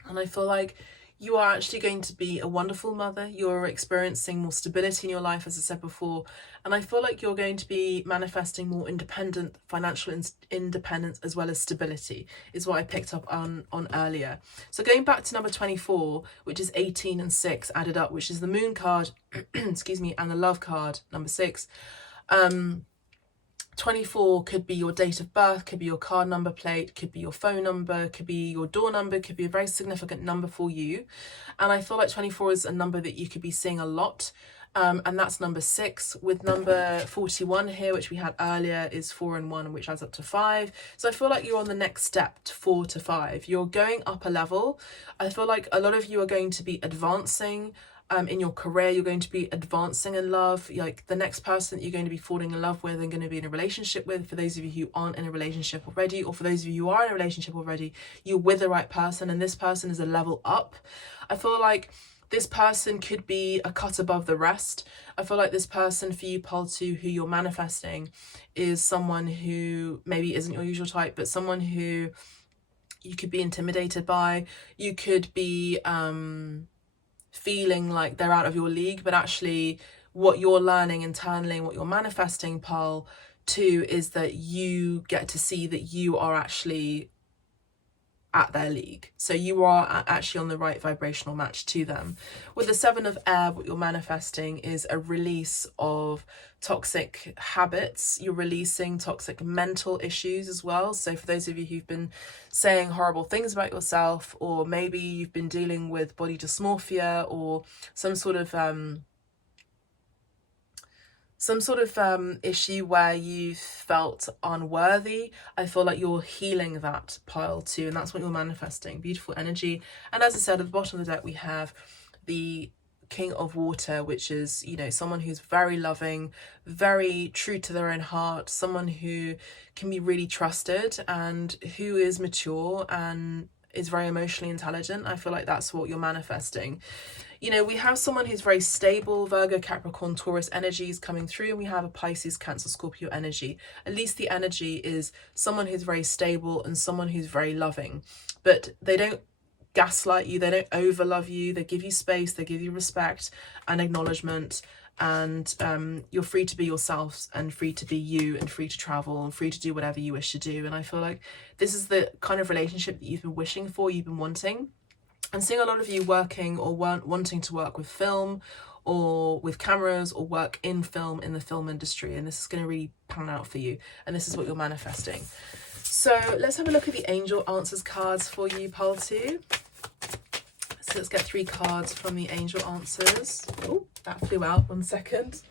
And I feel like you are actually going to be a wonderful mother. You're experiencing more stability in your life, as I said before. And I feel like you're going to be manifesting more independent, financial independence, as well as stability, is what I picked up on earlier. So going back to number 24, which is 18 and 6 added up, which is the moon card, excuse me, and the love card, number 6. 24 could be your date of birth, could be your card number plate, could be your phone number, could be your door number, could be a very significant number for you. And I feel like 24 is a number that you could be seeing a lot. And that's number 6, with number 41 here, which we had earlier, is 4 and 1, which adds up to 5. So I feel like you're on the next step to 4 to 5. You're going up a level. I feel like a lot of you are going to be advancing in your career. You're going to be advancing in love. Like the next person that you're going to be falling in love with and going to be in a relationship with, for those of you who aren't in a relationship already, or for those of you who are in a relationship already, you're with the right person, and this person is a level up. I feel like this person could be a cut above the rest. I feel like this person for you, pile 2, who you're manifesting, is someone who maybe isn't your usual type, but someone who you could be intimidated by. You could be feeling like they're out of your league, but actually what you're learning internally and what you're manifesting, pile 2, is that you get to see that you are actually at their league. So you are actually on the right vibrational match to them. With the 7 of air, what you're manifesting is a release of toxic habits. You're releasing toxic mental issues as well. So for those of you who've been saying horrible things about yourself, or maybe you've been dealing with body dysmorphia, or some sort of issue where you felt unworthy, I feel like you're healing that, pile 2, and that's what you're manifesting. Beautiful energy. And as I said, at the bottom of the deck we have the King of Water, which is, you know, someone who's very loving, very true to their own heart, someone who can be really trusted, and who is mature and is very emotionally intelligent. I feel like that's what you're manifesting. You know, we have someone who's very stable, Virgo, Capricorn, Taurus energies coming through, and we have a Pisces, Cancer, Scorpio energy. At least the energy is someone who's very stable and someone who's very loving, but they don't gaslight you, they don't over love you, they give you space, they give you respect and acknowledgement, and you're free to be yourselves, and free to be you, and free to travel, and free to do whatever you wish to do. And I feel like this is the kind of relationship that you've been wishing for, you've been wanting. I'm seeing a lot of you working or wanting to work with film or with cameras, or work in film, in the film industry, and this is going to really pan out for you, and this is what you're manifesting. So let's have a look at the angel answers cards for you, pile 2. So let's get 3 cards from the angel answers. Oh, that flew out, 1 second.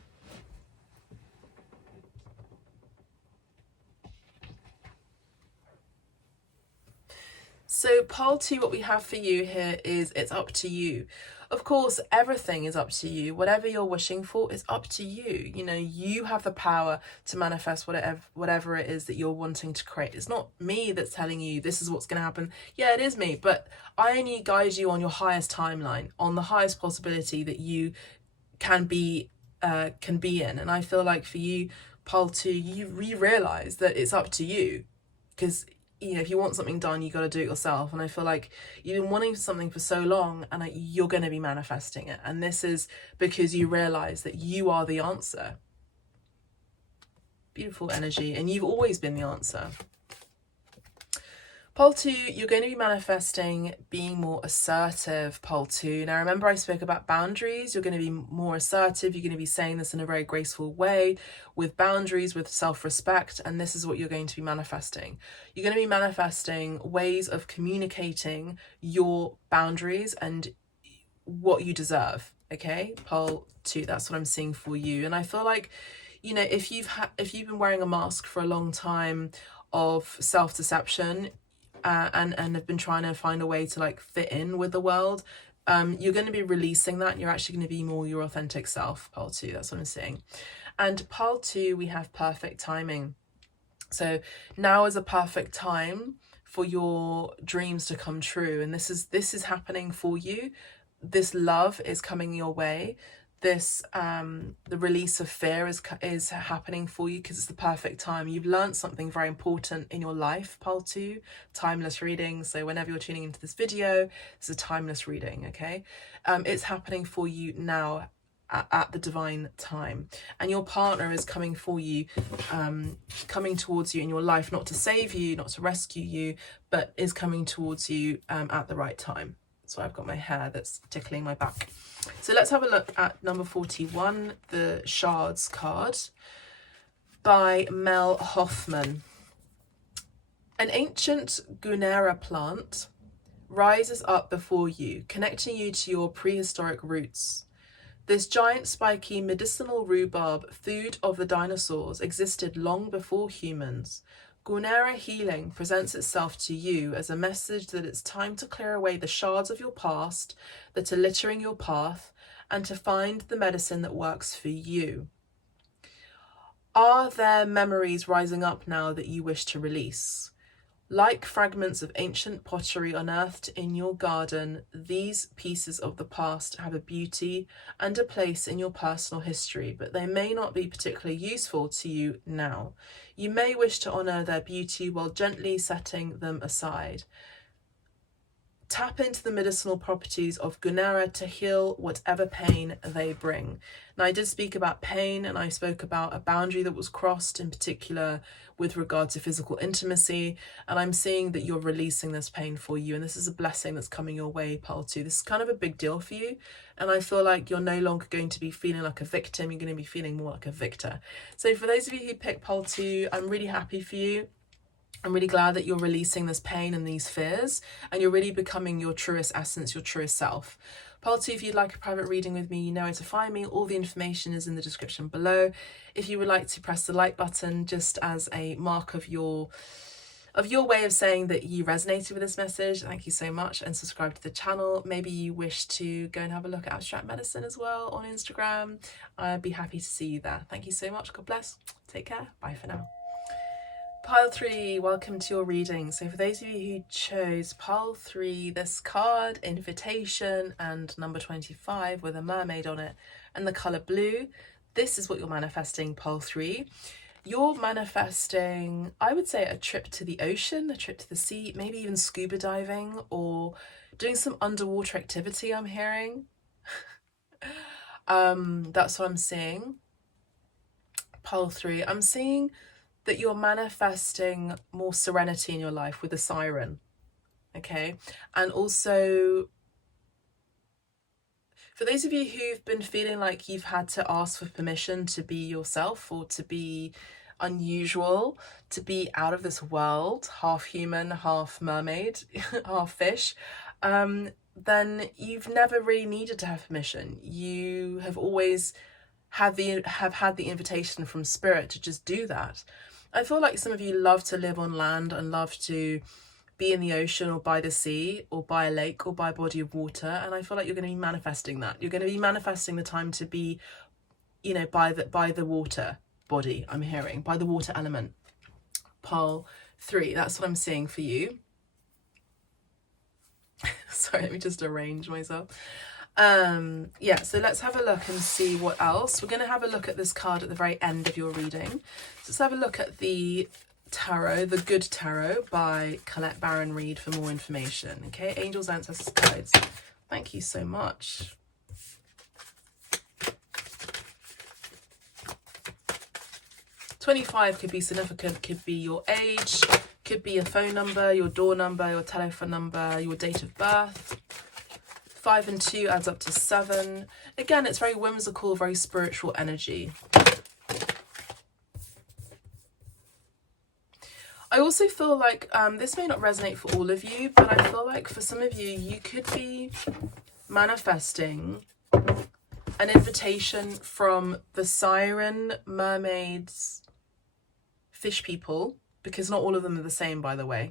So pile 2, what we have for you here is it's up to you. Of course, everything is up to you. Whatever you're wishing for is up to you. You know, you have the power to manifest whatever it is that you're wanting to create. It's not me that's telling you this is what's going to happen. Yeah, it is me, but I only guide you on your highest timeline, on the highest possibility that you can be in. And I feel like for you, pile 2, you realize that it's up to you, because you know, if you want something done, you got to do it yourself. And I feel like you've been wanting something for so long, and you're going to be manifesting it. And this is because you realize that you are the answer. Beautiful energy. And you've always been the answer. Pole 2, you're going to be manifesting being more assertive, Pole 2. Now, remember I spoke about boundaries. You're going to be more assertive. You're going to be saying this in a very graceful way, with boundaries, with self-respect, and this is what you're going to be manifesting. You're going to be manifesting ways of communicating your boundaries and what you deserve, okay? Pole 2, that's what I'm seeing for you. And I feel like, you know, if you've been wearing a mask for a long time of self-deception, and have been trying to find a way to like fit in with the world, you're going to be releasing that. You're actually going to be more your authentic self, pole 2. That's what I'm saying. And pole 2, we have perfect timing. So now is a perfect time for your dreams to come true, and this is happening for you. This love is coming your way. This the release of fear is happening for you because it's the perfect time. You've learned something very important in your life, pole 2. Timeless reading. So whenever you're tuning into this video, it's a timeless reading, okay? It's happening for you now at the divine time, and your partner is coming for you, coming towards you in your life, not to save you, not to rescue you, but is coming towards you at the right time. So I've got my hair that's tickling my back. So let's have a look at number 41, the Shards card by Mel Hoffman. An ancient Gunera plant rises up before you, connecting you to your prehistoric roots. This giant spiky medicinal rhubarb, food of the dinosaurs, existed long before humans. Gunera healing presents itself to you as a message that it's time to clear away the shards of your past that are littering your path and to find the medicine that works for you. Are there memories rising up now that you wish to release? Like fragments of ancient pottery unearthed in your garden, these pieces of the past have a beauty and a place in your personal history, but they may not be particularly useful to you now. You may wish to honour their beauty while gently setting them aside. Tap into the medicinal properties of Gunera to heal whatever pain they bring. Now, I did speak about pain, and I spoke about a boundary that was crossed, in particular with regard to physical intimacy, and I'm seeing that you're releasing this pain for you, and this is a blessing that's coming your way, pole 2. This is kind of a big deal for you, and I feel like you're no longer going to be feeling like a victim. You're going to be feeling more like a victor. So for those of you who pick pole 2, I'm really happy for you. I'm really glad that you're releasing this pain and these fears, and you're really becoming your truest essence, your truest self. Pole 2, if you'd like a private reading with me, you know where to find me. All the information is in the description below. If you would like to press the like button just as a mark of your way of saying that you resonated with this message, thank you so much, and subscribe to the channel. Maybe you wish to go and have a look at abstract medicine as well on Instagram. I'd be happy to see you there. Thank you so much. God bless. Take care. Bye for now. Pile 3, welcome to your reading. So for those of you who chose pile 3, this card, invitation, and number 25 with a mermaid on it and the colour blue, this is what you're manifesting, pile 3. You're manifesting, I would say, a trip to the ocean, a trip to the sea, maybe even scuba diving or doing some underwater activity, I'm hearing. That's what I'm seeing. Pile 3, I'm seeing that you're manifesting more serenity in your life with a siren, okay? And also, for those of you who've been feeling like you've had to ask for permission to be yourself or to be unusual, to be out of this world, half human, half mermaid, half fish, then you've never really needed to have permission. You have always had the invitation from spirit to just do that. I feel like some of you love to live on land and love to be in the ocean or by the sea or by a lake or by a body of water, and I feel like you're going to be manifesting that. You're going to be manifesting the time to be, you know, by the water body, I'm hearing, by the water element. Pile 3, that's what I'm seeing for you. Sorry, let me just arrange myself. Yeah, so let's have a look and see what else. We're going to have a look at this card at the very end of your reading. So let's have a look at the tarot, the Good Tarot by Colette Baron Reid for more information. Okay, Angels, Ancestors, Guides. Thank you so much. '25 could be significant, could be your age, Could be your phone number, your door number, your telephone number, your date of birth. 5 and 2 adds up to 7. Again, it's very whimsical, very spiritual energy. I also feel like this may not resonate for all of you, but I feel like for some of you, you could be manifesting an invitation from the siren, mermaids, fish people, because not all of them are the same, by the way.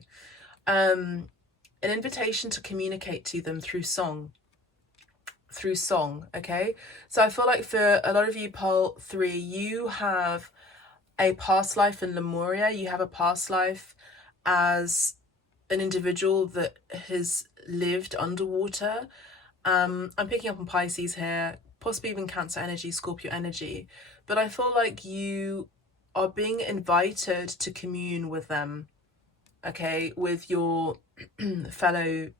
An invitation to communicate to them through song. Okay? So I feel like for a lot of you, Pole 3, you have a past life in Lemuria. You have a past life as an individual that has lived underwater. I'm picking up on Pisces here, possibly even Cancer energy, Scorpio energy, but I feel like you are being invited to commune with them, okay, with your fellow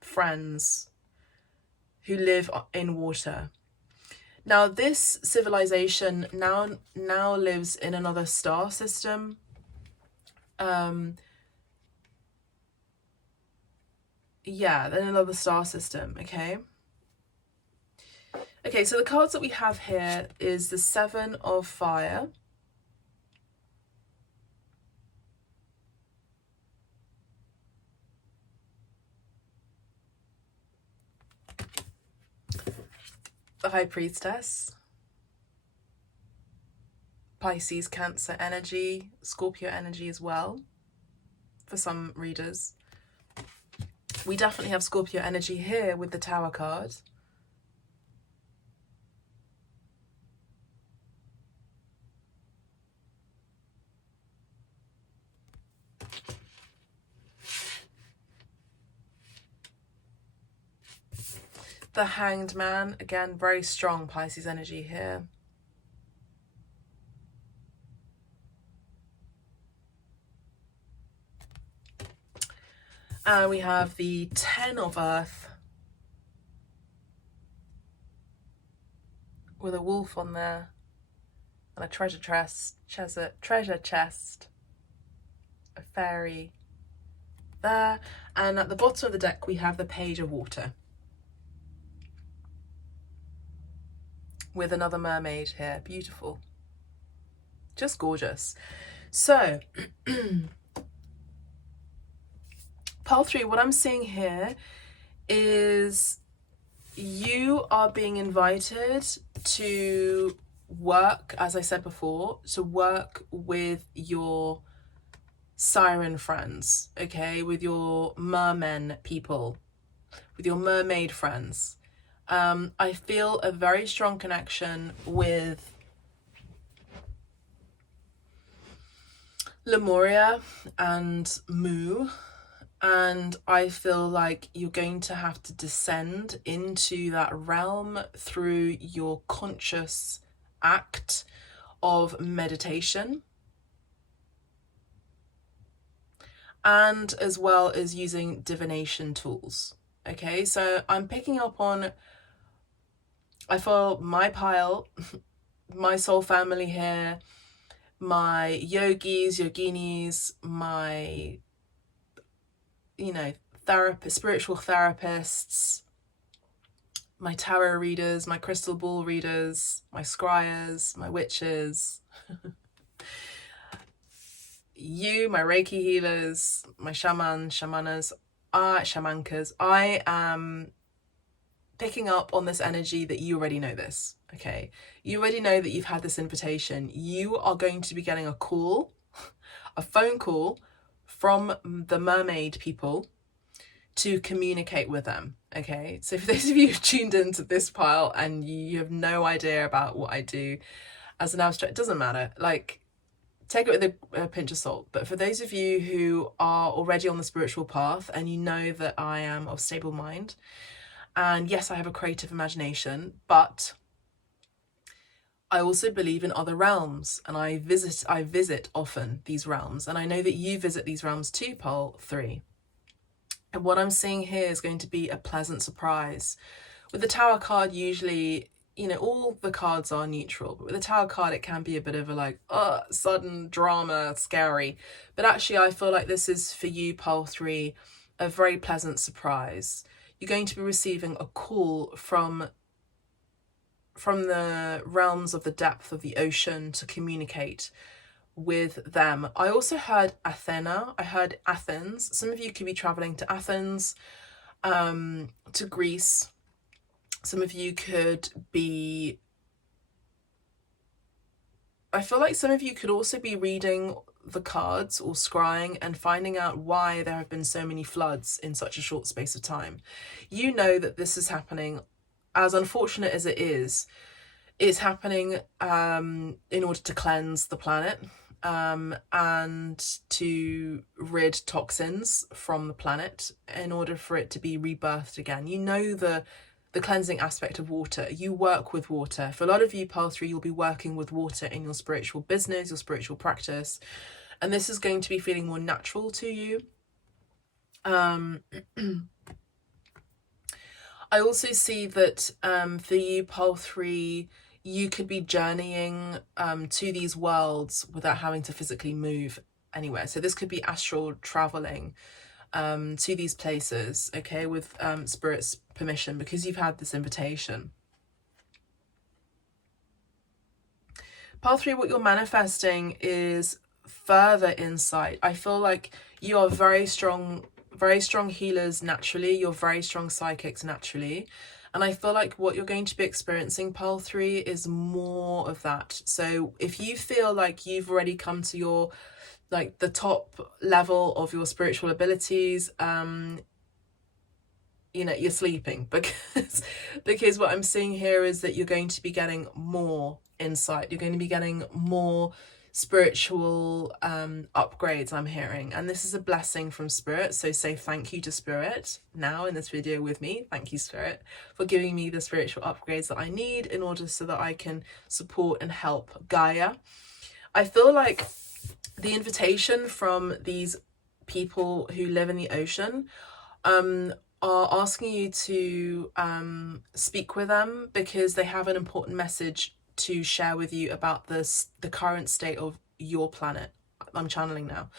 friends who live in water. Now, this civilization now lives in another star system. Yeah, in another star system, okay? Okay, so the cards that we have here is the 7 of Fire. The High Priestess. Pisces, Cancer energy, Scorpio energy as well, for some readers. We definitely have Scorpio energy here with the Tower card. The Hanged Man, again, very strong Pisces energy here. And we have the 10 of Earth with a wolf on there and a treasure chest, a fairy there. And at the bottom of the deck, we have the Page of Water with another mermaid here. Beautiful. Just gorgeous. So, Pile 3, what I'm seeing here is you are being invited to work, as I said before, to work with your siren friends, okay, with your mermen people, with your mermaid friends. I feel a very strong connection with Lemuria and Mu, and I feel like you're going to have to descend into that realm through your conscious act of meditation, and as well as using divination tools. Okay, so I'm picking up on, I feel my pile, my soul family here, my yogis, yoginis, my, you know, spiritual therapists, my tarot readers, my crystal ball readers, my scryers, my witches, you, my Reiki healers, my shamanas, shamankas. I am picking up on this energy that you already know this, okay? You already know that you've had this invitation. You are going to be getting a call, a phone call from the mermaid people to communicate with them, okay? So for those of you who've tuned into this pile and you have no idea about what I do as an abstract, it doesn't matter. Like, take it with a pinch of salt. But for those of you who are already on the spiritual path and you know that I am of stable mind, and yes, I have a creative imagination, but I also believe in other realms, and I visit often these realms, and I know that you visit these realms too, Pole 3. And what I'm seeing here is going to be a pleasant surprise. With the Tower card, usually, you know, all the cards are neutral, but with the Tower card, it can be a bit of a like, sudden drama, scary. But actually, I feel like this is for you, pile 3, a very pleasant surprise. You're going to be receiving a call from the realms of the depth of the ocean to communicate with them. I also heard Athena. I heard Athens. Some of you could be traveling to Athens, to Greece. Some of you could be, I feel like some of you could also be reading the cards or scrying and finding out why there have been so many floods in such a short space of time. You know that this is happening, as unfortunate as it is, it's happening in order to cleanse the planet, and to rid toxins from the planet in order for it to be rebirthed again. You know the cleansing aspect of water. You work with water. For a lot of you, pile 3, you'll be working with water in your spiritual business, your spiritual practice, and this is going to be feeling more natural to you. I also see that for you, pile 3, you could be journeying to these worlds without having to physically move anywhere. So this could be astral traveling to these places, okay, with Spirit's permission, because you've had this invitation. Pile 3, what you're manifesting is further insight. I feel like you are very strong healers naturally. You're very strong psychics naturally. And I feel like what you're going to be experiencing, pile 3, is more of that. So if you feel like you've already come to your, like, the top level of your spiritual abilities, you know, you're sleeping, because what I'm seeing here is that you're going to be getting more insight. You're going to be getting more spiritual upgrades, I'm hearing, and this is a blessing from Spirit. So say thank you to Spirit now in this video with me. Thank you, Spirit, for giving me the spiritual upgrades that I need in order so that I can support and help Gaia. I feel like the invitation from these people who live in the ocean are asking you to speak with them, because they have an important message to share with you about the current state of your planet. I'm channeling now,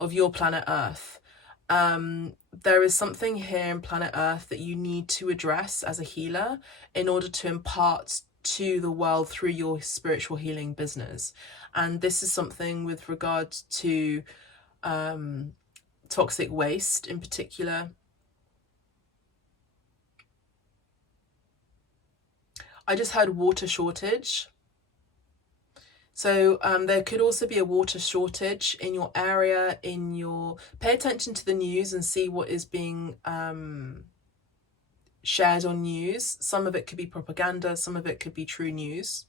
of your planet Earth. There is something here in planet Earth that you need to address as a healer in order to impart to the world through your spiritual healing business. And this is something with regard to toxic waste in particular. I just heard water shortage. So there could also be a water shortage in your area, pay attention to the news and see what is being shared on news. Some of it could be propaganda, some of it could be true news.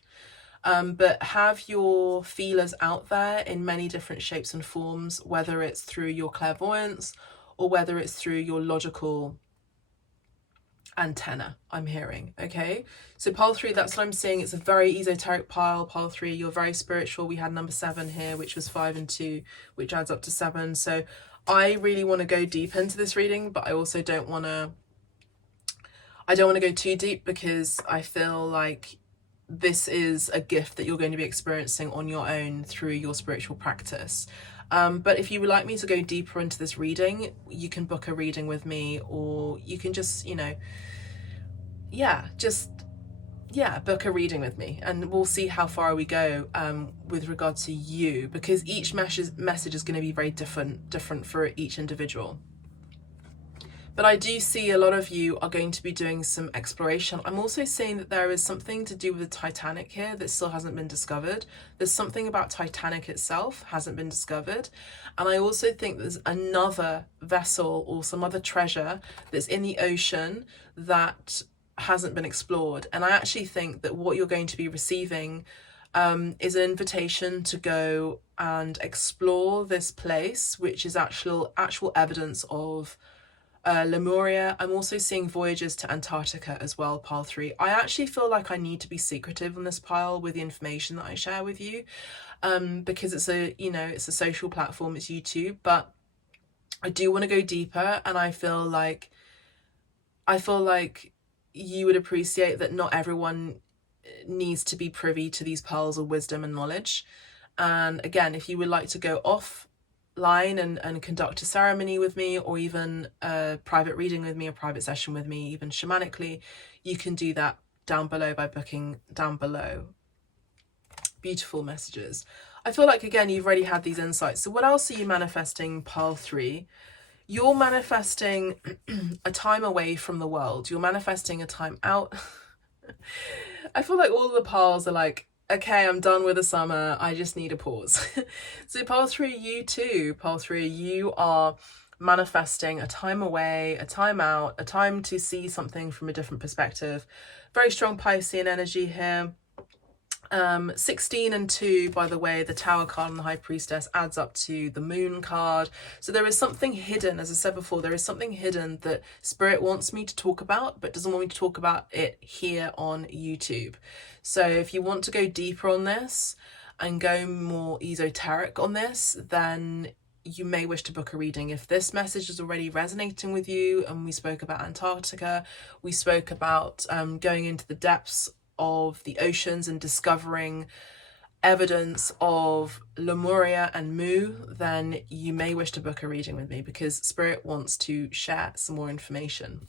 But have your feelers out there in many different shapes and forms, whether it's through your clairvoyance or whether it's through your logical antenna, I'm hearing. Okay, so pile 3, that's what I'm seeing. It's a very esoteric pile 3. You're very spiritual. We had number 7 here, which was 5 and 2, which adds up to 7. So I really want to go deep into this reading, but I also don't want to go too deep, because I feel like this is a gift that you're going to be experiencing on your own through your spiritual practice. But if you would like me to go deeper into this reading, you can book a reading with me, or you can just, you know, book a reading with me, and we'll see how far we go with regard to you, because each message is going to be very different for each individual. But I do see a lot of you are going to be doing some exploration. I'm also seeing that there is something to do with the Titanic here that still hasn't been discovered. There's something about Titanic itself hasn't been discovered. And I also think there's another vessel or some other treasure that's in the ocean that hasn't been explored. And I actually think that what you're going to be receiving is an invitation to go and explore this place, which is actual evidence of Lemuria. I'm also seeing voyages to Antarctica as well, pile 3. I actually feel like I need to be secretive on this pile with the information that I share with you, because it's a social platform, it's YouTube, but I do want to go deeper, and I feel like you would appreciate that not everyone needs to be privy to these pearls of wisdom and knowledge. And again, if you would like to go offline and conduct a ceremony with me, or even a private reading with me, a private session with me, even shamanically, you can do that down below by booking down below. Beautiful messages. I feel like, again, you've already had these insights. So what else are you manifesting, Pile 3? You're manifesting a time away from the world. You're manifesting a time out. I feel like all the piles are like, okay, I'm done with the summer. I just need a pause. So Pile 3, you too. Pile 3, you are manifesting a time away, a time out, a time to see something from a different perspective. Very strong Piscean energy here. 16 and 2, by the way, the Tower card and the High Priestess adds up to the Moon card. So there is something hidden, as I said before, there is something hidden that Spirit wants me to talk about, but doesn't want me to talk about it here on YouTube. So if you want to go deeper on this and go more esoteric on this, then you may wish to book a reading. If this message is already resonating with you, and we spoke about Antarctica, we spoke about going into the depths of the oceans and discovering evidence of Lemuria and Mu, then you may wish to book a reading with me, because Spirit wants to share some more information.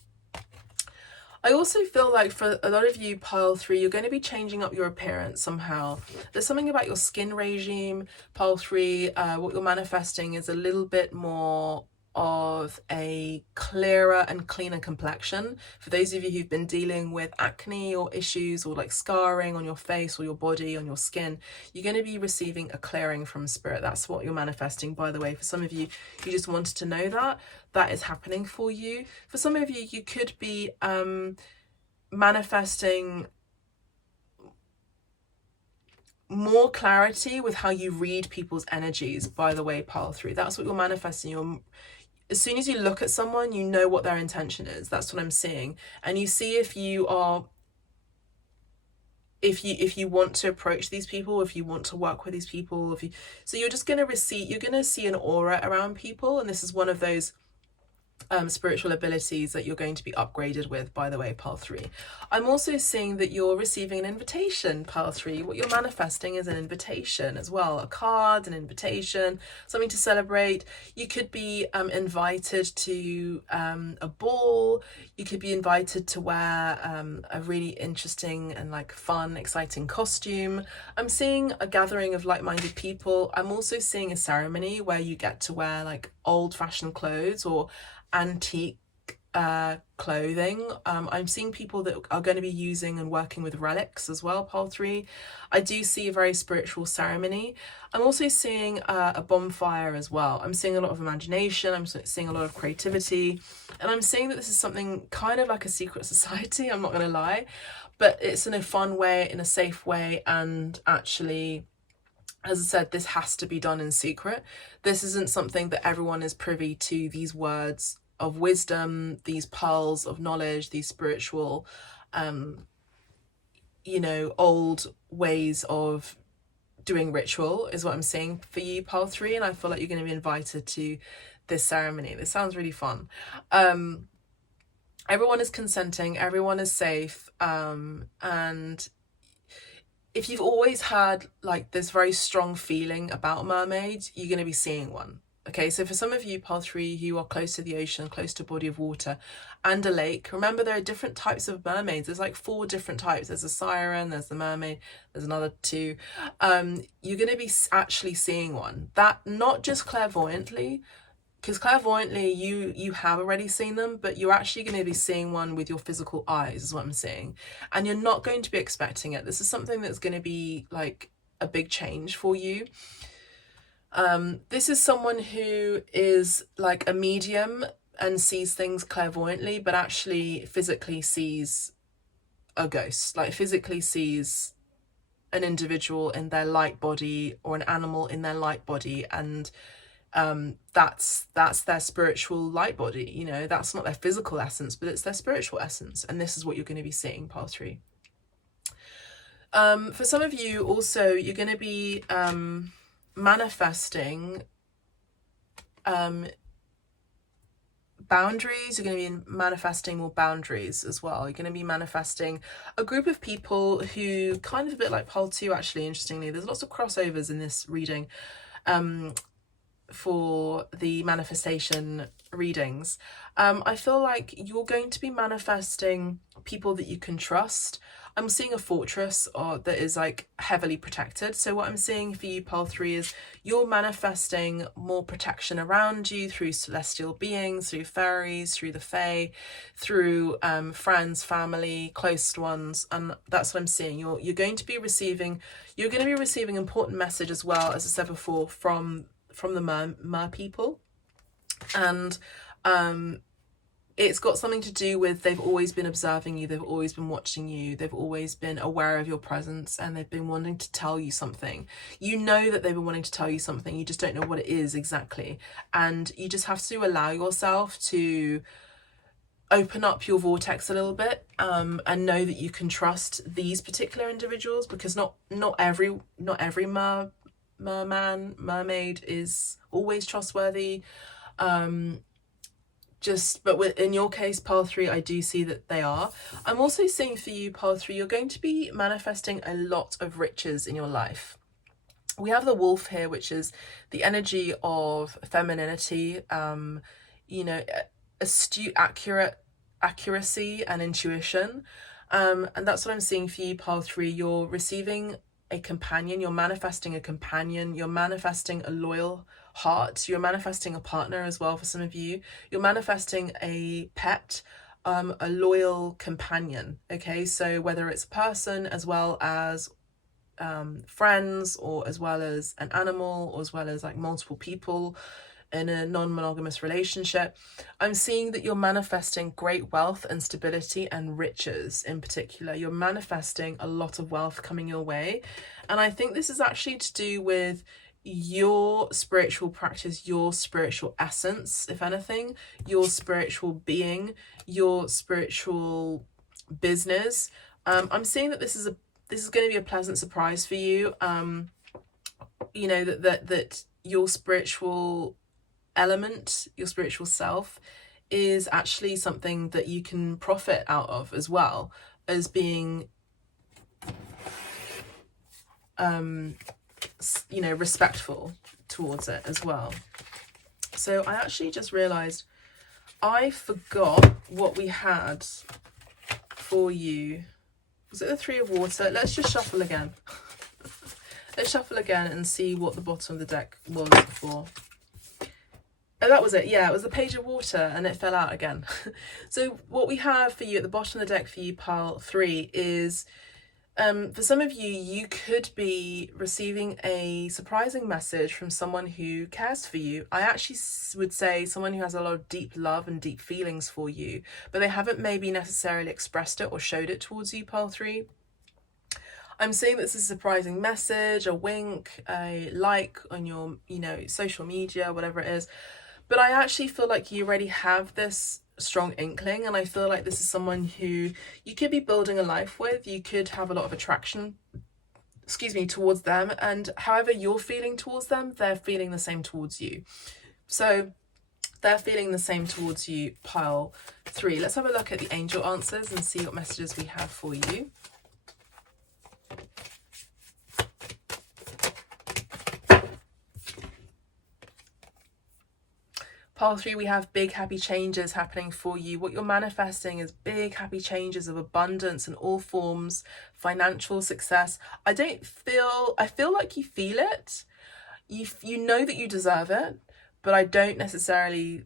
I also feel like for a lot of you, Pile 3, you're going to be changing up your appearance somehow. There's something about your skin regime, Pile 3. What you're manifesting is a little bit more of a clearer and cleaner complexion. For those of you who've been dealing with acne or issues or like scarring on your face or your body, on your skin, you're going to be receiving a clearing from Spirit. That's what you're manifesting, by the way. For some of you, you just wanted to know that is happening for you. For some of you, you could be manifesting more clarity with how you read people's energies, by the way, Pile 3. That's what you're manifesting. As soon as you look at someone, you know what their intention is. That's what I'm seeing. And you see if you are, if you want to approach these people, if you want to work with these people, so you're just going to receive, you're going to see an aura around people. And this is one of those spiritual abilities that you're going to be upgraded with, by the way, Pile 3. I'm also seeing that you're receiving an invitation, Pile 3. What you're manifesting is an invitation as well, a card, an invitation, something to celebrate. You could be invited to a ball. You could be invited to wear a really interesting and like fun, exciting costume. I'm seeing a gathering of like-minded people. I'm also seeing a ceremony where you get to wear like old-fashioned clothes or antique clothing. I'm seeing people that are going to be using and working with relics as well, Pile 3. I do see a very spiritual ceremony. I'm also seeing a bonfire as well. I'm seeing a lot of imagination. I'm seeing a lot of creativity. And I'm seeing that this is something kind of like a secret society, I'm not going to lie. But it's in a fun way, in a safe way, and actually, as I said, this has to be done in secret. This isn't something that everyone is privy to, these words of wisdom, these pearls of knowledge, these spiritual, old ways of doing ritual is what I'm seeing for you, Pile 3. And I feel like you're going to be invited to this ceremony. This sounds really fun. Everyone is consenting, everyone is safe, and if you've always had like this very strong feeling about mermaids, you're going to be seeing one. Okay, so for some of you, Pile 3, who are close to the ocean, close to a body of water and a lake, remember there are different types of mermaids. There's like 4 different types. There's a siren, there's the mermaid, there's another 2. You're going to be actually seeing one. That not just clairvoyantly, because clairvoyantly you have already seen them, but you're actually going to be seeing one with your physical eyes is what I'm seeing. And you're not going to be expecting it. This is something that's going to be like a big change for you. This is someone who is like a medium and sees things clairvoyantly, but actually physically sees a ghost, like physically sees an individual in their light body or an animal in their light body, and that's their spiritual light body. That's not their physical essence, but it's their spiritual essence. And this is what you're going to be seeing, Pile 3. For some of you also, you're going to be manifesting boundaries. You're going to be manifesting more boundaries as well. You're going to be manifesting a group of people who, kind of a bit like pole 2 actually, interestingly, there's lots of crossovers in this reading for the manifestation readings. I feel like you're going to be manifesting people that you can trust. I'm seeing a fortress that is like heavily protected. So what I'm seeing for you, pole 3, is you're manifesting more protection around you through celestial beings, through fairies, through the fae, through friends, family, close ones, and that's what I'm seeing. You're going to be receiving important message as well, as I said before, from the mer people, and it's got something to do with they've always been observing you, they've always been watching you, they've always been aware of your presence, and they've been wanting to tell you something. You know that they've been wanting to tell you something, you just don't know what it is exactly, and you just have to allow yourself to open up your vortex a little bit, and know that you can trust these particular individuals, because not every mermaid is always trustworthy. But in your case, pole 3, I do see that they are. I'm also seeing for you, pole 3, you're going to be manifesting a lot of riches in your life. We have the wolf here, which is the energy of femininity, astute, accuracy and intuition. And that's what I'm seeing for you, pole 3. You're receiving a companion, you're manifesting a companion, you're manifesting a loyal heart, you're manifesting a partner as well for some of you, you're manifesting a pet, a loyal companion. Okay, so whether it's a person as well as friends, or as well as an animal, or as well as like multiple people in a non-monogamous relationship, I'm seeing that you're manifesting great wealth and stability and riches. In particular, you're manifesting a lot of wealth coming your way, and I think this is actually to do with your spiritual practice, your spiritual essence, if anything, your spiritual being, your spiritual business. I'm seeing that this is going to be a pleasant surprise for you. That your spiritual element, your spiritual self, is actually something that you can profit out of, as well as being respectful towards it as well. So I actually just realized I forgot what we had for you. Was it the 3 of water? Let's just shuffle again. Let's shuffle again and see what the bottom of the deck was before. Oh, that was it. Yeah, it was the Page of Water, and it fell out again. So what we have for you at the bottom of the deck for you, pile 3, is for some of you, you could be receiving a surprising message from someone who cares for you. I actually would say someone who has a lot of deep love and deep feelings for you, but they haven't maybe necessarily expressed it or showed it towards you, pile 3. I'm seeing this is a surprising message, a wink, a like on your, social media, whatever it is. But I actually feel like you already have this strong inkling, and I feel like this is someone who you could be building a life with. You could have a lot of attraction, towards them, and however you're feeling towards them, they're feeling the same towards you. So they're feeling the same towards you, pile 3. Let's have a look at the angel answers and see what messages we have for you. Pile 3, we have big happy changes happening for you. What you're manifesting is big happy changes of abundance in all forms, financial success. I feel like you feel it. You know that you deserve it, but I don't necessarily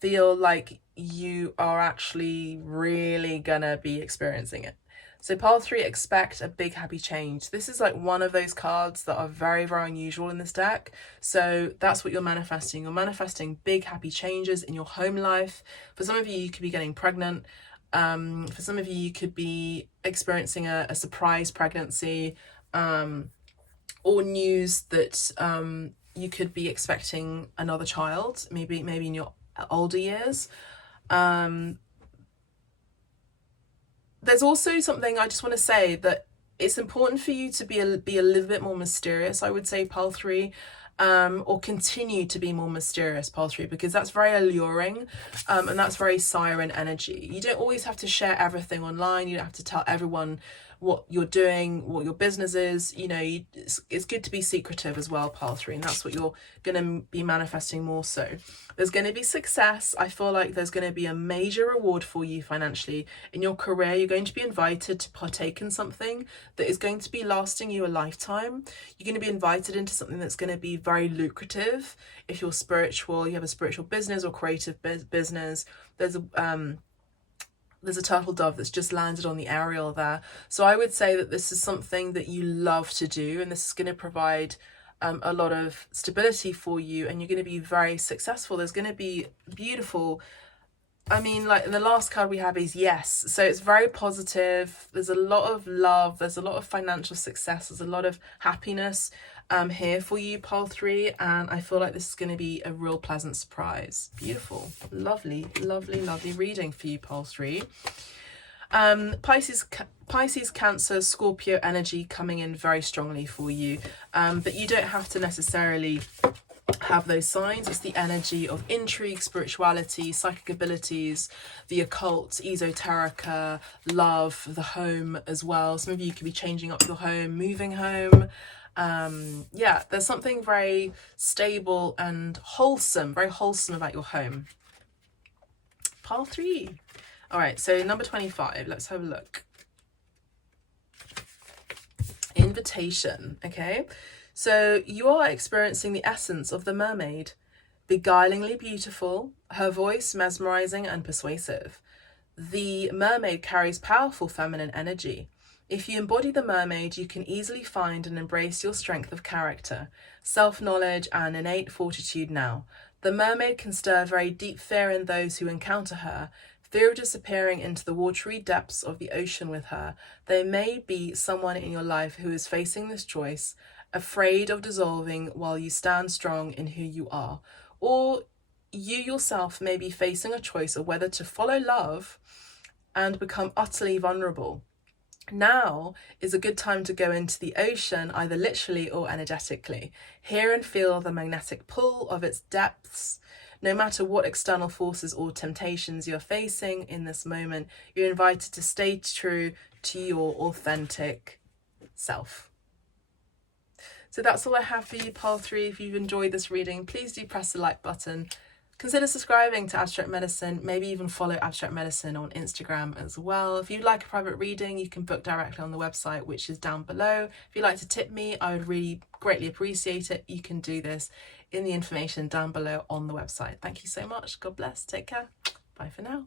feel like you are actually really gonna be experiencing it. So pile 3, expect a big happy change. This is like one of those cards that are very, very unusual in this deck. So that's what you're manifesting. You're manifesting big happy changes in your home life. For some of you, you could be getting pregnant. For some of you, you could be experiencing a surprise pregnancy, or news that you could be expecting another child, maybe in your older years. There's also something I just want to say, that it's important for you to be a little bit more mysterious, I would say, pile 3. or continue to be more mysterious, pile 3, because that's very alluring, and that's very siren energy. You don't always have to share everything online. You don't have to tell everyone what you're doing, what your business is. You know, it's good to be secretive as well, pile 3, and that's what you're going to be manifesting more so. There's going to be success. I feel like there's going to be a major reward for you financially in your career. You're going to be invited to partake in something that is going to be lasting you a lifetime. You're going to be invited into something that's going to be very lucrative. If you're spiritual, you have a spiritual business or creative business, there's a turtle dove that's just landed on the aerial there. So I would say that this is something that you love to do, and this is going to provide a lot of stability for you, and you're going to be very successful. There's going to be beautiful, I mean, like the last card we have is yes. So it's very positive. There's a lot of love. There's a lot of financial success. There's a lot of happiness here for you, pile 3. And I feel like this is going to be a real pleasant surprise. Beautiful. Lovely, lovely, lovely reading for you, pile 3. Pisces, Cancer, Scorpio energy coming in very strongly for you. But you don't have to necessarily have those signs. It's the energy of intrigue, spirituality, psychic abilities, the occult, esoterica, love, the home as well. Some of you could be changing up your home, moving home. Yeah, there's something very stable and wholesome, very wholesome about your home. Pile 3. All right, so number 25, let's have a look. Invitation, okay? So you are experiencing the essence of the mermaid, beguilingly beautiful, her voice mesmerizing and persuasive. The mermaid carries powerful feminine energy. If you embody the mermaid, you can easily find and embrace your strength of character, self-knowledge, and innate fortitude now. The mermaid can stir very deep fear in those who encounter her, fear of disappearing into the watery depths of the ocean with her. There may be someone in your life who is facing this choice, afraid of dissolving while you stand strong in who you are. Or you yourself may be facing a choice of whether to follow love and become utterly vulnerable. Now is a good time to go into the ocean, either literally or energetically. Hear and feel the magnetic pull of its depths. No matter what external forces or temptations you're facing in this moment, you're invited to stay true to your authentic self. So that's all I have for you, pile 3. If you've enjoyed this reading, please do press the like button. Consider subscribing to Abstract Medicine, maybe even follow Abstract Medicine on Instagram as well. If you'd like a private reading, you can book directly on the website, which is down below. If you'd like to tip me, I would really greatly appreciate it. You can do this in the information down below on the website. Thank you so much. God bless. Take care. Bye for now.